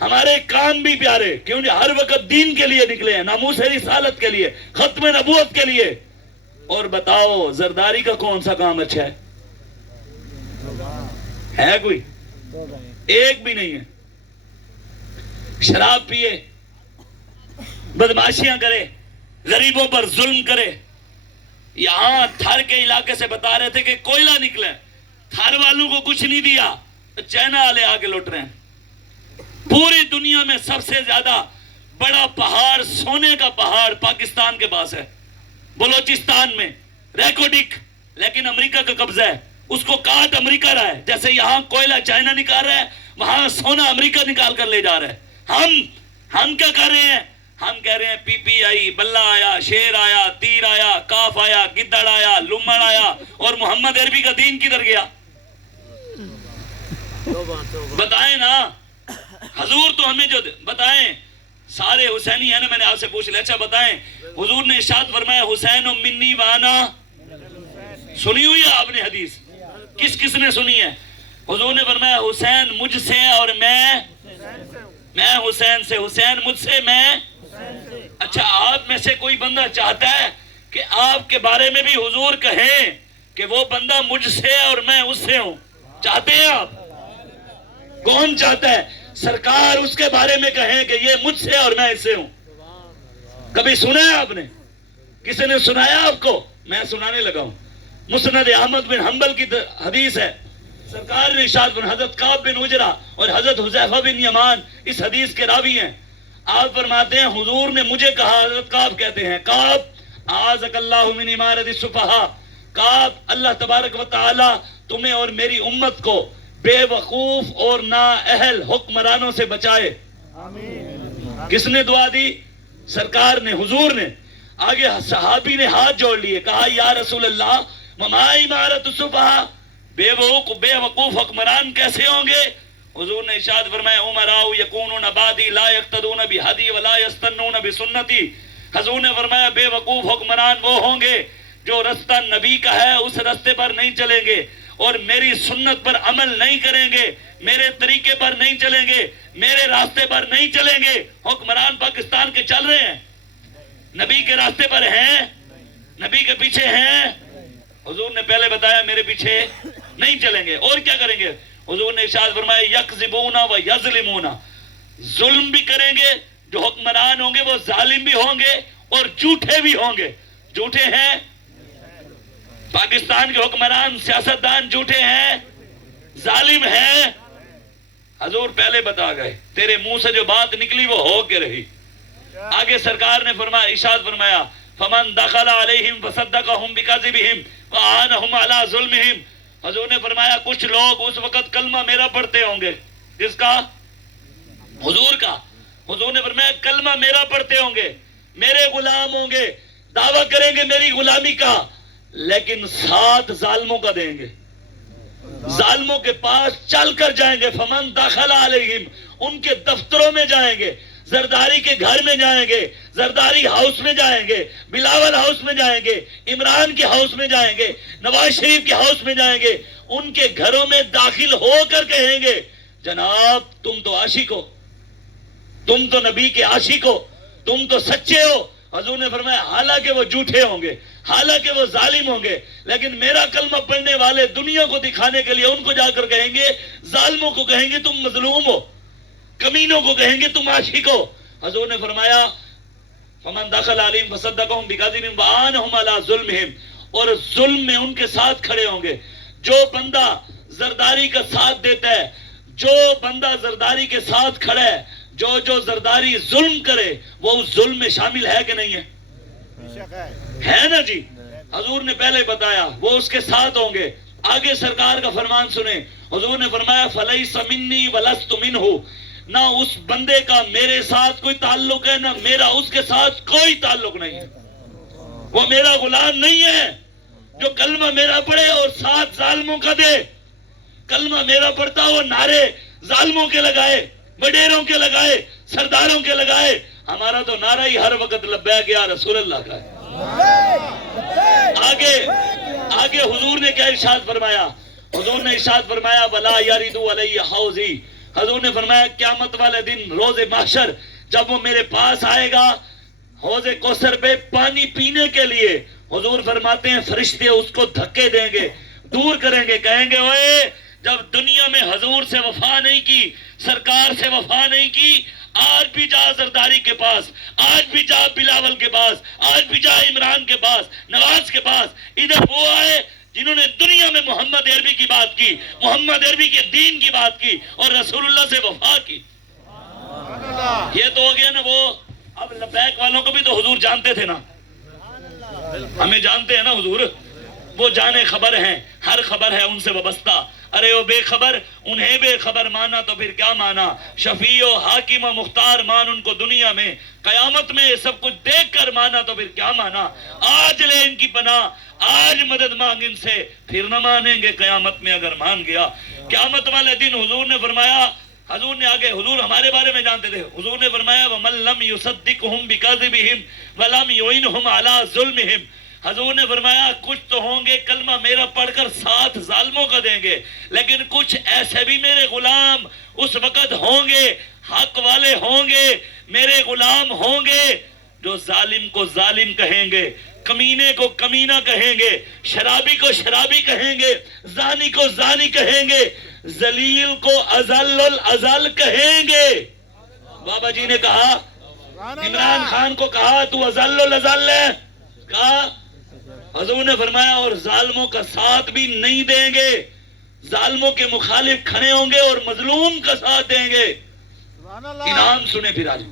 ہمارے کام بھی پیارے، کیونکہ ہر وقت دین کے لیے نکلے ہیں، ناموس رسالت کے لیے، ختم نبوت کے لیے۔ اور بتاؤ زرداری کا کون سا کام اچھا ہے کوئی؟ ایک بھی نہیں ہے۔ شراب پیے، بدماشیاں کرے، غریبوں پر ظلم کرے۔ یہاں تھر کے علاقے سے بتا رہے تھے کہ کوئلہ نکلے، تھر والوں کو کچھ نہیں دیا، چائنا والے آگے لوٹ رہے ہیں۔ پوری دنیا میں سب سے زیادہ بڑا پہاڑ، سونے کا پہاڑ پاکستان کے پاس ہے، بلوچستان میں ریکوڈک، لیکن امریکہ کا قبضہ ہے، اس کو کاٹ امریکہ رہا ہے۔ جیسے یہاں کوئلہ چائنا نکال رہا ہے وہاں سونا امریکہ نکال کر لے جا رہا ہے۔ ہم کیا کر رہے ہیں؟ ہم کہہ رہے ہیں پی پی آئی، بلہ آیا، شیر آیا، تیر آیا، کاف آیا، گدڑ آیا، لمڑ آیا، اور محمد عربی کا دین کدھر گیا؟ بتائیں نا حضور تو ہمیں جو بتائیں، سارے حسینی ہیں نا، میں نے آپ سے پوچھ لیا، اچھا بتائیں حضور نے ارشاد فرمایا حسین منی وانا، سنی ہوئی ہے آپ نے حدیث؟ کس کس نے سنی ہے؟ حضور نے فرمایا حسین مجھ سے اور میں حسین سے، حسین مجھ سے میں۔ اچھا آپ میں سے کوئی بندہ چاہتا ہے کہ آپ کے بارے میں بھی حضور کہیں کہ وہ بندہ مجھ سے اور میں اس سے ہوں؟ چاہتے ہیں آپ؟ کون چاہتا ہے سرکار اس کے بارے میں کہیں کہ یہ مجھ سے اور میں اس سے ہوں؟ کبھی سنا ہے آپ نے؟ کسی نے سنایا آپ کو؟ میں سنانے لگا ہوں۔ مسند احمد بن حنبل کی حدیث ہے، سرکار نے ارشاد فرمایا، حضرت کعب بن عجرہ اور حضرت حذیفہ بن یمان اس حدیث کے راوی ہیں، آپ فرماتے ہیں حضور نے مجھے کہا، حضرت کعب کہتے ہیں، کعب اعاذک اللہ من امارت السفہاء، کعب اللہ تبارک و تعالی تمہیں اور میری امت کو بے وقوف اور نااہل حکمرانوں سے بچائے۔ کس نے دعا دی؟ سرکار نے، حضور نے۔ آگے صحابی نے ہاتھ جوڑ لیے، کہا یا رسول اللہ وما امارت السفہاء، بے وقوف حکمران کیسے ہوں گے؟ حضور نے ارشاد فرمایا امراء یکونون بعدی لا یقتدون بہدی ولا یستنون بسنتی۔ حضور نے فرمایا بے وقوف حکمران وہ ہوں گے جو رستہ نبی کا ہے اس رستے پر نہیں چلیں گے اور میری سنت پر عمل نہیں کریں گے، میرے طریقے پر نہیں چلیں گے، میرے راستے پر نہیں چلیں گے۔ حکمران پاکستان کے چل رہے ہیں، نبی کے راستے پر ہیں، نبی کے پیچھے ہیں؟ حضور نے پہلے بتایا میرے پیچھے نہیں چلیں گے، اور کیا کریں گے؟ حضور نے ارشاد فرمایا یکذبون و یظلمون، ظلم بھی کریں گے، جو حکمران ہوں گے وہ ظالم بھی ہوں گے اور جھوٹے بھی ہوں گے۔ جھوٹے ہیں؟ پاکستان کے حکمران سیاستدان جھوٹے ہیں، ظالم ہیں؟ حضور پہلے بتا گئے، تیرے منہ سے جو بات نکلی وہ ہو کے رہی۔ آگے سرکار نے فرمایا، ارشاد فرمایا، فمن دخل علیہم فصدقہم بکذبہم وآنہم علی ظلمہم۔ حضور نے فرمایا کچھ لوگ اس وقت کلمہ میرا پڑھتے ہوں گے، کس کا؟ حضور کا۔ حضور نے فرمایا کلمہ میرا پڑھتے ہوں گے، میرے غلام ہوں گے، دعویٰ کریں گے میری غلامی کا، لیکن ساتھ ظالموں کا دیں گے، ظالموں کے پاس چل کر جائیں گے۔ فمن دخل علیہم، ان کے دفتروں میں جائیں گے، زرداری کے گھر میں جائیں گے، زرداری ہاؤس میں جائیں گے، بلاول ہاؤس میں جائیں گے، عمران کے ہاؤس میں جائیں گے، نواز شریف کے ہاؤس میں جائیں گے، ان کے گھروں میں داخل ہو کر کہیں گے جناب تم تو عاشق ہو، تم تو نبی کے عاشق ہو، تم تو سچے ہو۔ حضور نے فرمایا حالانکہ وہ جھوٹے ہوں گے، حالانکہ وہ ظالم ہوں گے، لیکن میرا کلمہ پڑھنے والے دنیا کو دکھانے کے لیے ان کو جا کر کہیں گے، ظالموں کو کہیں گے تم مظلوم ہو، کمینوں کو کہیں گے تم عاشق ہو۔ حضور نے فرمایا فمن دخل علیہم فصدقہم بکذبہم وآنہم علی ظلمہم، اور ظلم میں ان کے ساتھ کھڑے ہوں گے۔ جو بندہ زرداری کا ساتھ دیتا ہے، جو بندہ زرداری کے ساتھ کھڑا ہے، جو زرداری ظلم کرے وہ اس ظلم میں شامل ہے کہ نہیں ہے؟ ہے نا جی؟ حضور نے پہلے بتایا وہ اس کے ساتھ ہوں گے۔ آگے سرکار کا فرمان سنیں، حضور نے فرمایا فَلَيْسَ مِنِّي وَلَسْتُ مِنْهُ، نہ اس بندے کا میرے ساتھ کوئی تعلق ہے، نہ میرا اس کے ساتھ کوئی تعلق نہیں ہے، وہ میرا غلام نہیں ہے۔ جو کلمہ میرا پڑھے اور ساتھ ظالموں کا دے، کلمہ میرا پڑھتا وہ نعرے ظالموں کے لگائے، وڈیروں کے لگائے، سرداروں کے لگائے، ہمارا تو نعرہ ہی ہر وقت لبیک یا رسول اللہ کا ہے۔ آگے حضور نے کیا ارشاد فرمایا؟ حضور نے ارشاد فرمایا وَلَا يَرِدُ عَلَيَّ حَوْضِي، حضور نے فرمایا قیامت والے دن روز محشر جب وہ میرے پاس آئے گا حوض کوثر پہ پانی پینے کے لیے، حضور فرماتے ہیں فرشتے اس کو دھکے دیں گے، دور کریں گے، کہیں گے اوئے جب دنیا میں حضور سے وفا نہیں کی، سرکار سے وفا نہیں کی، آج بھی جا زرداری کے پاس، آج بھی جا بلاول کے پاس، آج بھی جا عمران کے پاس، نواز کے پاس، ادھر وہ آئے جنہوں نے دنیا میں محمد عربی کی بات کی، محمد عربی کے دین کی بات کی اور رسول اللہ سے وفا کی۔ یہ تو ہو گیا نا وہ، اب لبیک والوں کو بھی تو حضور جانتے تھے نا، ہمیں جانتے ہیں نا حضور، وہ جانے خبر ہیں، ہر خبر ہے ان سے وابستہ۔ ارے وہ بے خبر، انہیں بے خبر مانا تو پھر کیا مانا، شفیع و حاکم و مختار مان ان کو دنیا میں، قیامت میں سب کچھ دیکھ کر مانا تو پھر کیا مانا۔ آج لے ان کی پناہ، آج مدد مانگ ان سے، پھر نہ مانیں گے قیامت میں اگر مان گیا۔ قیامت والے دن حضور نے فرمایا، حضور نے آگے، حضور ہمارے بارے میں جانتے تھے، حضور نے فرمایا وَمَن لَّمْ يُصَدِّقْهُمْ بِكَذِبِهِمْ وَلَمْ يُعِنْهُمْ عَلَىٰ ظُلْمِهِمْ، حضور نے فرمایا کچھ تو ہوں گے کلمہ میرا پڑھ کر ساتھ ظالموں کا دیں گے، لیکن کچھ ایسے بھی میرے غلام اس وقت ہوں گے، حق والے ہوں گے، میرے غلام ہوں گے جو ظالم کو ظالم کہیں گے، کمینے کو کمینہ کہیں گے، شرابی کو شرابی کہیں گے، زانی کو زانی کہیں گے، ذلیل کو اذل الاذل کہیں گے۔ بابا جی نے کہا، عمران خان کو کہا تو اذل الاذل ہے، کہا حضور نے فرمایا اور ظالموں کا ساتھ بھی نہیں دیں گے، ظالموں کے مخالف کھڑے ہوں گے اور مظلوم کا ساتھ دیں گے۔ انعام سنیں پھر آج،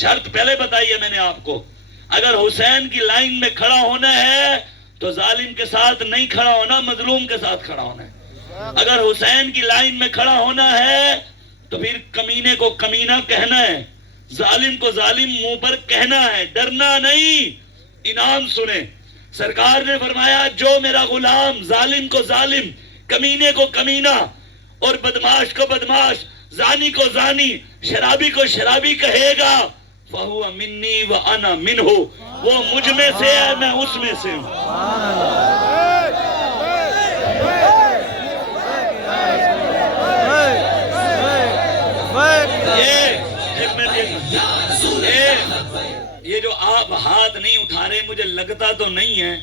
شرط پہلے بتائی ہے میں نے آپ کو، اگر حسین کی لائن میں کھڑا ہونا ہے تو ظالم کے ساتھ نہیں کھڑا ہونا، مظلوم کے ساتھ کھڑا ہونا ہے۔ اگر حسین کی لائن میں کھڑا ہونا ہے تو پھر کمینے کو کمینہ کہنا ہے، ظالم کو ظالم منہ پر کہنا ہے، ڈرنا نہیں۔ انعام سنیں، سرکار نے فرمایا جو میرا غلام ظالم کو ظالم، کمینے کو کمینہ اور بدماش کو بدماش، زانی کو زانی، شرابی کو شرابی کہے گا فَهُوَ مِنِّي وَأَنَا مِنْهُ، وہ مجھ میں سے ہے میں اس میں سے ہوں۔ یہ جو آپ ہاتھ نہیں اٹھا رہے، مجھے لگتا تو نہیں ہے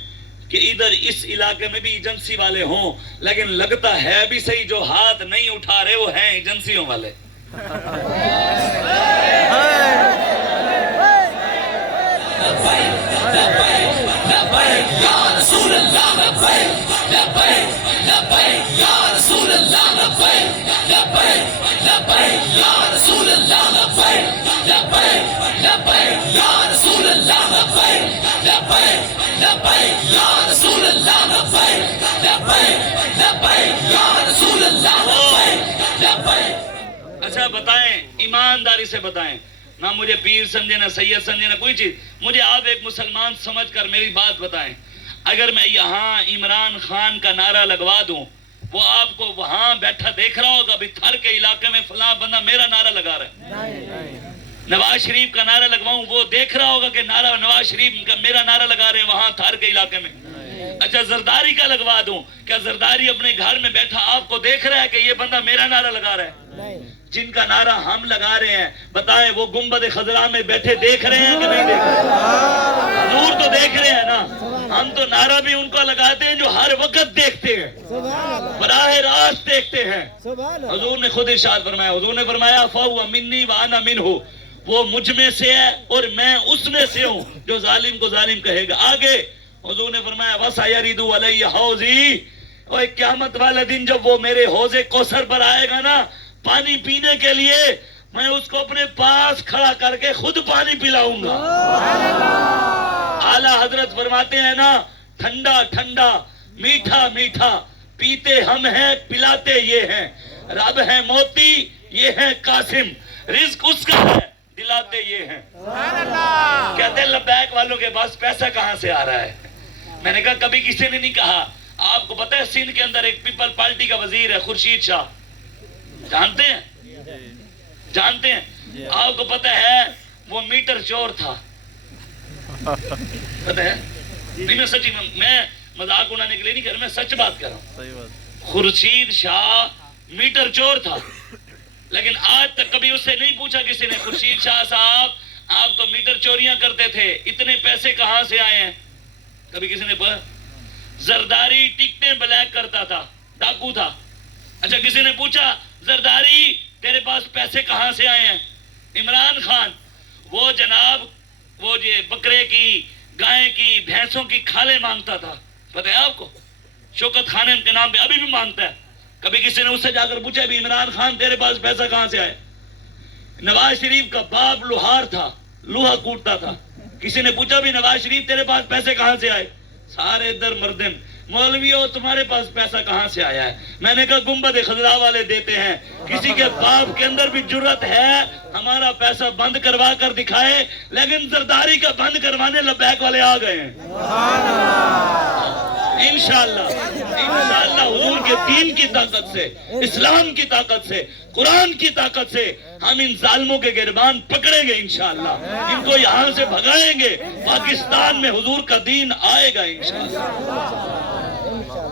کہ ادھر اس علاقے میں بھی ایجنسی والے ہوں، لیکن لگتا ہے بھی صحیح جو ہاتھ نہیں اٹھا رہے وہ ہیں ایجنسیوں والے۔ اچھا بتائیں، ایمانداری سے بتائیں، نہ مجھے پیر سمجھے نہ سید سمجھے نہ کوئی چیز، مجھے آپ ایک مسلمان سمجھ کر میری بات بتائیں، اگر میں یہاں عمران خان کا نعرہ لگوا دوں، وہ آپ کو وہاں بیٹھا دیکھ رہا ہوگا بھی تھر کے علاقے میں فلاں بندہ میرا نعرہ لگا رہا ہے، نواز شریف کا نعرہ لگواؤں، وہ دیکھ رہا ہوگا کہ نعرہ نواز شریف کا میرا نعرہ لگا رہے ہیں وہاں تھر کے علاقے میں؟ اچھا زرداری کا لگوا دوں، کیا زرداری اپنے گھر میں بیٹھا آپ کو دیکھ رہا ہے کہ یہ بندہ میرا نعرہ لگا رہا ہے؟ جن کا نعرہ ہم لگا رہے ہیں بتائیں وہ گنبد خضرا میں بیٹھے دیکھ رہے ہیں کہ نہیں دیکھ رہے ہیں؟ حضور تو دیکھ رہے ہیں نا، ہم تو نعرہ بھی ان کا لگاتے ہیں جو ہر وقت دیکھتے ہیں، براہ راست دیکھتے ہیں۔ حضور نے خود ارشاد فرمایا، حضور نے فرمایا فَهُوَ مِنِّي وَأَنَا مِنْهُ، وہ مجھ میں سے ہے اور میں اس میں سے ہوں جو ظالم کو ظالم کہے گا۔ آگے حضور نے فرمایا وَسَيَرِدُ عَلَيَّ حَوْضِي، اور قیامت والے دن جب وہ میرے حوض کوثر پر آئے گا نا پانی پینے کے لیے، میں اس کو اپنے پاس کھڑا کر کے خود پانی پلاؤں گا۔ اعلیٰ حضرت فرماتے ہیں نا ٹھنڈا ٹھنڈا میٹھا میٹھا پیتے ہم ہیں پلاتے یہ ہیں، رب ہے موتی یہ ہے قاسم، رزق اس کا ہے دلاتے یہ ہیں۔ کہتے ہیں لبیک والوں کے پاس پیسہ کہاں سے آ رہا ہے؟ میں نے کہا کبھی کسی نے نہیں کہا۔ آپ کو پتہ ہے سندھ کے اندر ایک پیپل پارٹی کا وزیر ہے خورشید شاہ، جانتے ہیں؟ جانتے ہیں؟ آپ کو پتہ ہے وہ میٹر چور تھا، پتہ ہے؟ نہیں میں سچی میں مذاق اڑانے کے لیے نہیں کر رہا، میں سچ بات کر رہا ہوں۔ خورشید شاہ میٹر چور تھا، لیکن آج تک کبھی اس سے نہیں پوچھا کسی نے خورشید شاہ صاحب آپ تو میٹر چوریاں کرتے تھے، اتنے پیسے کہاں سے آئے ہیں؟ کبھی کسی نے پوچھا؟ زرداری ٹکٹیں بلیک کرتا تھا، ڈاکو تھا۔ اچھا کسی نے پوچھا زرداری تیرے پاس پیسے کہاں سے آئے ہیں؟ عمران خان وہ جناب وہ یہ بکرے کی گائے کی بھینسوں کی کھالیں مانگتا تھا، پتہ ہے آپ کو؟ شوکت خانم کے نام پہ ابھی بھی مانگتا ہے۔ کبھی کسی نے اس سے جا کر پوچھا بھی عمران خان تیرے پاس پیسہ کہاں سے آئے؟ نواز شریف کا باپ لوہار تھا، لوہا کوٹتا تھا، کسی نے پوچھا بھی نواز شریف تیرے پاس پیسے کہاں سے آئے؟ سارے ادھر مردن، مولویوں تمہارے پاس پیسہ کہاں سے آیا ہے؟ میں نے کہا گنبد خضرا والے دیتے ہیں، کسی کے باپ کے اندر بھی جرت ہے ہمارا پیسہ بند کروا کر دکھائے، لیکن زرداری کا بند کروانے لبیک والے آ گئے ہیں۔ انشاءاللہ حضور کے دین کی طاقت سے، اسلام کی طاقت سے، قرآن کی طاقت سے ہم ان ظالموں کے گربان پکڑیں گے انشاءاللہ، ان کو یہاں سے بھگائیں گے، پاکستان میں حضور کا دین آئے گا انشاءاللہ۔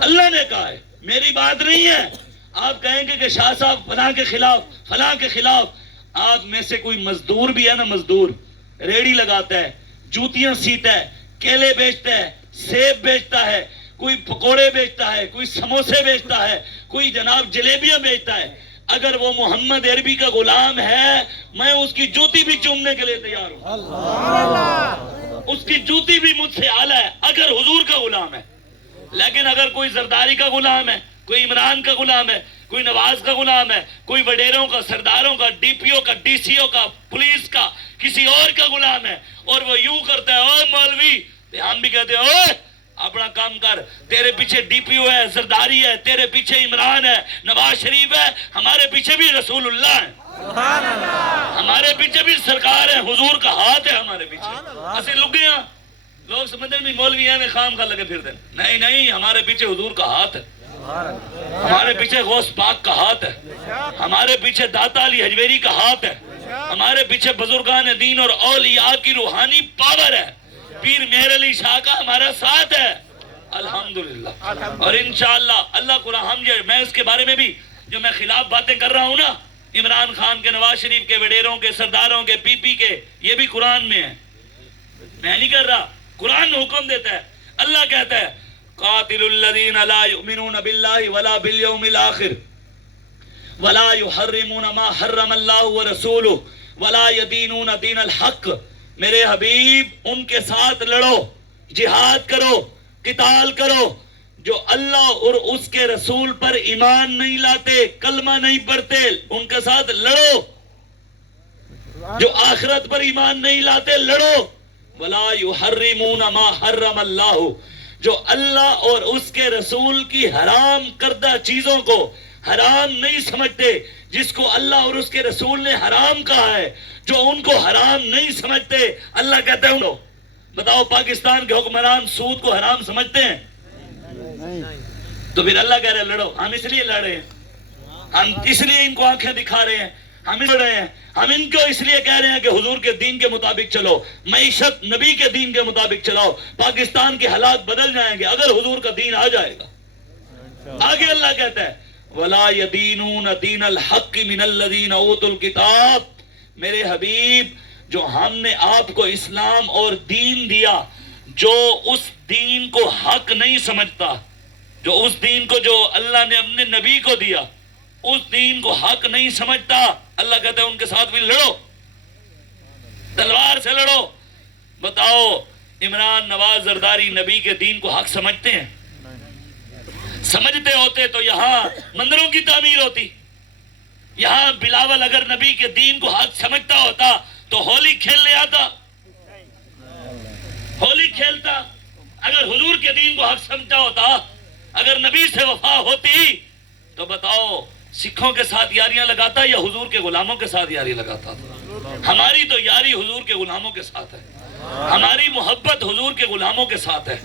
اللہ نے کہا ہے، میری بات نہیں ہے۔ آپ کہیں گے کہ شاہ صاحب فلاں کے خلاف فلاں کے خلاف، آپ میں سے کوئی مزدور بھی ہے نا، مزدور ریڑی لگاتا ہے، جوتیاں سیتا ہے، کیلے بیچتا ہے، سیب بیچتا ہے، کوئی پکوڑے بیچتا ہے، کوئی سموسے بیچتا ہے، کوئی جناب جلیبیاں بیچتا ہے، اگر وہ محمد عربی کا غلام ہے میں اس کی جوتی بھی چومنے کے لیے تیار ہوں، اس کی جوتی بھی مجھ سے اعلیٰ ہے اگر حضور کا غلام ہے۔ لیکن اگر کوئی زرداری کا غلام ہے، کوئی عمران کا غلام ہے، کوئی نواز کا غلام ہے، کوئی وڈیروں کا، سرداروں کا، ڈی پی او کا، ڈی سی او کا، پولیس کا، کسی اور کا غلام ہے، اور وہ یوں کرتا ہے اوہ مولوی، تو ہم بھی کہتے ہیں اوہ اپنا کام کر، تیرے پیچھے ڈی پی او ہے، زرداری ہے، تیرے پیچھے عمران ہے، نواز شریف ہے، ہمارے پیچھے بھی رسول اللہ ہے، ہمارے پیچھے بھی سرکار ہے، حضور کا ہاتھ ہے ہمارے پیچھے۔ ایسے لگیاں لوگ سمجھتے ہیں مولوی ہیں میں خام کر لگے پھر دیں، نہیں نہیں، ہمارے پیچھے حضور کا ہاتھ ہے، ہمارے پیچھے غوث پاک کا ہاتھ ہے، ہمارے پیچھے داتا علی حجویری کا ہاتھ ہے، ہمارے پیچھے بزرگان دین اور اولیاء کی روحانی پاور ہے، پیر مہر علی شاہ کا ہمارا ساتھ ہے الحمدللہ۔ اور انشاءاللہ اللہ قرآن میں اس کے بارے میں بھی جو میں خلاف باتیں کر رہا ہوں نا، عمران خان کے، نواز شریف کے، وڈیروں کے، سرداروں کے، پی پی کے، یہ بھی قرآن میں ہے، میں نہیں کر رہا، قرآن حکم دیتا ہے۔ اللہ کہتا ہے قاتل الذین لا یؤمنون باللہ ولا بالیوم الآخر ولا یحرمون ما حرم اللہ ورسولہ ولا یدینون دین الحق، میرے حبیب ان کے ساتھ لڑو، جہاد کرو، قتال کرو جو اللہ اور اس کے رسول پر ایمان نہیں لاتے، کلمہ نہیں پڑھتے، ان کے ساتھ لڑو. جو آخرت پر ایمان نہیں لاتے لڑو. وَلَا يُحَرِّمُونَ مَا حَرَّمَ اللَّهُ، جو اللہ اور اس کے رسول کی حرام کردہ چیزوں کو حرام نہیں سمجھتے، جس کو اللہ اور اس کے رسول نے حرام کہا ہے، جو ان کو حرام نہیں سمجھتے. اللہ کہتے ہیں لو، بتاؤ پاکستان کے حکمران سود کو حرام سمجھتے ہیں؟ تو پھر اللہ کہہ رہے لڑو. ہم اس لیے لڑ رہے ہیں، ہم اس لیے ان کو آنکھیں دکھا رہے ہیں، ہم لڑ رہے ہیں، ہم ان کو اس لیے کہہ رہے ہیں کہ حضور کے دین کے مطابق چلو، معیشت نبی کے دین کے مطابق چلاؤ. پاکستان کے حالات بدل جائیں گے اگر حضور کا دین آ جائے گا. آگے اللہ کہتا ہے وَلَا يَدِينُونَ دِينَ الْحَقِّ مِنَ الَّذِينَ أُوتُوا الْكِتَابَ. میرے حبیب، جو ہم نے آپ کو اسلام اور دین دیا، جو اس دین کو حق نہیں سمجھتا، جو اس دین کو جو اللہ نے اپنے نبی کو دیا اس دین کو حق نہیں سمجھتا، اللہ کہتا ہے ان کے ساتھ بھی لڑو، تلوار سے لڑو. بتاؤ عمران نواز زرداری نبی کے دین کو حق سمجھتے ہیں؟ سمجھتے ہوتے تو یہاں مندروں کی تعمیر ہوتی. یہاں بلاول اگر نبی کے دین کو حق سمجھتا ہوتا تو ہولی کھیلنے آتا، ہولی کھیلتا. اگر حضور کے دین کو حق سمجھتا ہوتا، اگر نبی سے وفا ہوتی، تو بتاؤ سکھوں کے ساتھ یاریاں لگاتا یا حضور کے غلاموں کے ساتھ یاری لگاتا تھا؟ ہماری تو یاری حضور کے غلاموں کے ساتھ ہے، ہماری محبت حضور کے غلاموں کے ساتھ ہے،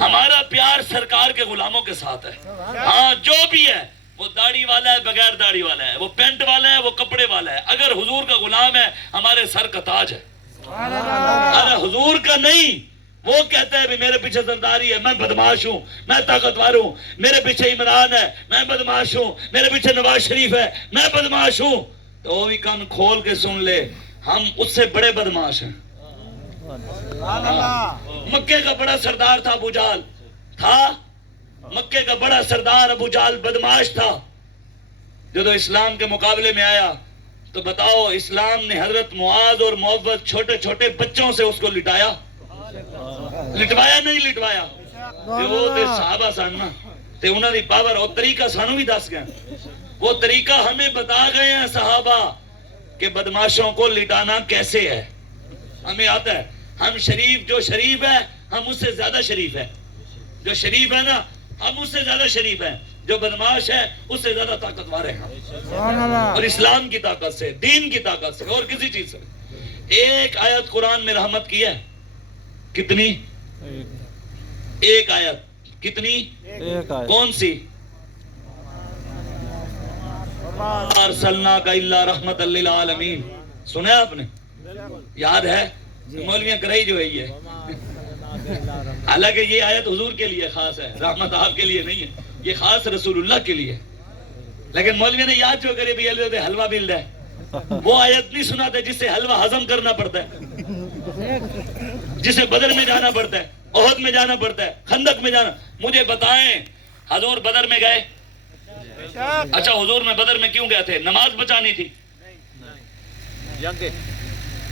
ہمارا پیار سرکار کے غلاموں کے ساتھ ہے. ہاں جو بھی ہے، وہ داڑھی والا ہے، بغیر داڑھی والا ہے، وہ پینٹ والا ہے، وہ کپڑے والا ہے، اگر حضور کا غلام ہے ہمارے سر کا تاج ہے. ارے حضور کا نہیں. وہ کہتا ہے بھی میرے پیچھے زرداری ہے، میں بدماش ہوں، میں طاقتور ہوں. میرے پیچھے عمران ہے، میں بدماش ہوں. میرے پیچھے نواز شریف ہے، میں بدماش ہوں. تو وہ بھی کان کھول کے سن لے، ہم اس سے بڑے بدماش ہیں. مکے کا بڑا سردار تھا ابو جہل، تھا مکے کا بڑا سردار ابو جہل بدماش تھا. جو اسلام کے مقابلے میں آیا تو بتاؤ اسلام نے حضرت معاذ اور معوذ چھوٹے چھوٹے بچوں سے اس کو لٹایا، لٹوایا نہیں لٹوایا؟ وہ تے صحابہ سن نا، تے انہاں دی پاور اور طریقہ سانو بھی دس گئے. وہ طریقہ ہمیں بتا گئے ہیں صحابہ کہ بدماشوں کو لٹانا کیسے ہے. ہمیں آتا ہے. ہم شریف، جو شریف ہے ہم اس سے زیادہ شریف ہے. جو شریف ہے نا ہم اس سے زیادہ شریف ہیں. جو بدماش ہے اس سے زیادہ طاقتور ہے ہم. اور اسلام کی طاقت سے، دین کی طاقت سے، اور کسی چیز سے. ایک آیت قرآن میں رحمت کی ہے. کتنی؟ ایک آیت. کتنی؟ کون سی؟ ارسلناک الا رحمت للعالمین. سنا آپ نے؟ یاد ہے؟ مولویاں کرائی جو ہے یہ. حالانکہ یہ آیت حضور کے لیے خاص ہے، رحمت آپ کے لیے نہیں ہے، یہ خاص رسول اللہ کے لیے. لیکن مولوی نے یاد جو کرے بھی حلوہ مل رہا ہے، وہ آیت نہیں سناتے جس سے حلوہ ہضم کرنا پڑتا ہے، جسے بدر میں جانا پڑتا ہے، احد میں جانا پڑتا ہے، خندق میں جانا. مجھے بتائیں حضور بدر میں گئے؟ اچھا حضور میں بدر میں کیوں گئے تھے؟ نماز بچانی تھی.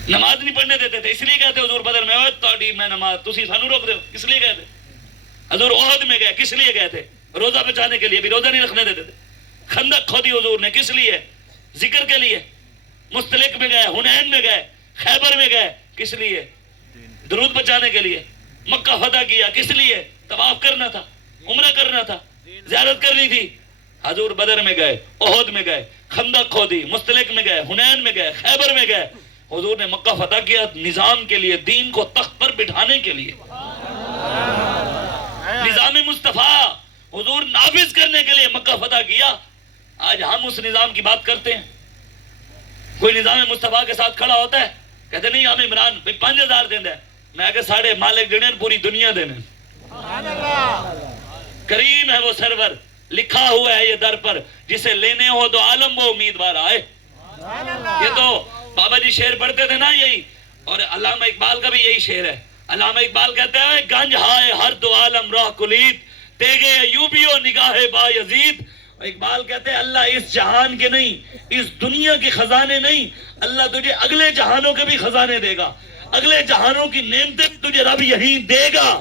نماز نہیں پڑھنے دیتے تھے، اس لیے گئے تھے حضور بدر میں. میں نماز تسی سانو روک دے ہو، کس لیے گئے تھے؟ حضور احد میں گئے، کس لیے گئے تھے؟ روزہ بچانے کے لیے، بھی روزہ نہیں رکھنے دیتے تھے. خندق کھودی حضور نے، کس لیے؟ ذکر کے لیے. مستلق میں گئے، حنین میں گئے، خیبر میں گئے، کس لیے؟ درود بچانے کے لیے. مکہ فتح کیا، کس لیے؟ طواف کرنا تھا، عمرہ کرنا تھا، زیارت کرنی تھی. حضور بدر میں گئے، احد میں گئے، خندق کھودی، مستلق میں گئے، حنین میں گئے، خیبر میں گئے. حضور نے مکہ فتح کیا نظام کے لیے، دین کو تخت پر بٹھانے کے لیے. نظام مصطفیٰ حضور نافذ کرنے کے لیے مکہ فتح کیا. آج ہم اس نظام کی بات کرتے ہیں. کوئی نظام مصطفیٰ کے ساتھ کھڑا ہوتا ہے، کہتے نہیں ہم عمران 5000 دیں دے. میں کہ ساڑھے مالک دینے پوری دنیا دینے. کریم ہے وہ سرور، لکھا ہوا ہے یہ در پر، جسے لینے ہو تو عالم وہ امیدوار آئے. یہ تو بابا جی شعر پڑھتے تھے نا یہی، اور علامہ اقبال کا بھی یہی شعر ہے. علامہ اقبال کہتے ہیں گنج ہائے ہر دو عالم راہ کلید، تیگے ایوبیو نگاہ با یزید. اقبال کہتے ہیں اللہ اس جہان کے نہیں، اس دنیا کے خزانے نہیں، اللہ تجھے اگلے جہانوں کے بھی خزانے دے گا، اگلے جہانوں کی نعمتیں بھی تجھے رب یہیں دے گا.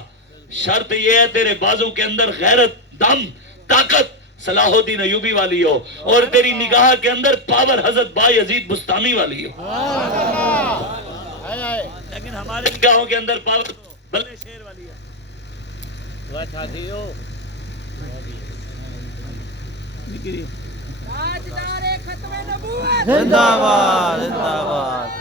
شرط یہ ہے تیرے بازو کے اندر غیرت دم طاقت صلاح الدین ایوبی والی ہو، اور تیری نگاہ کے اندر پاور حضرت بایزید بستامی والی ہو، لیکن ہمارے نگاہوں کے اندر پاور بلے شیر والی ہے۔ زندہ باد زندہ باد۔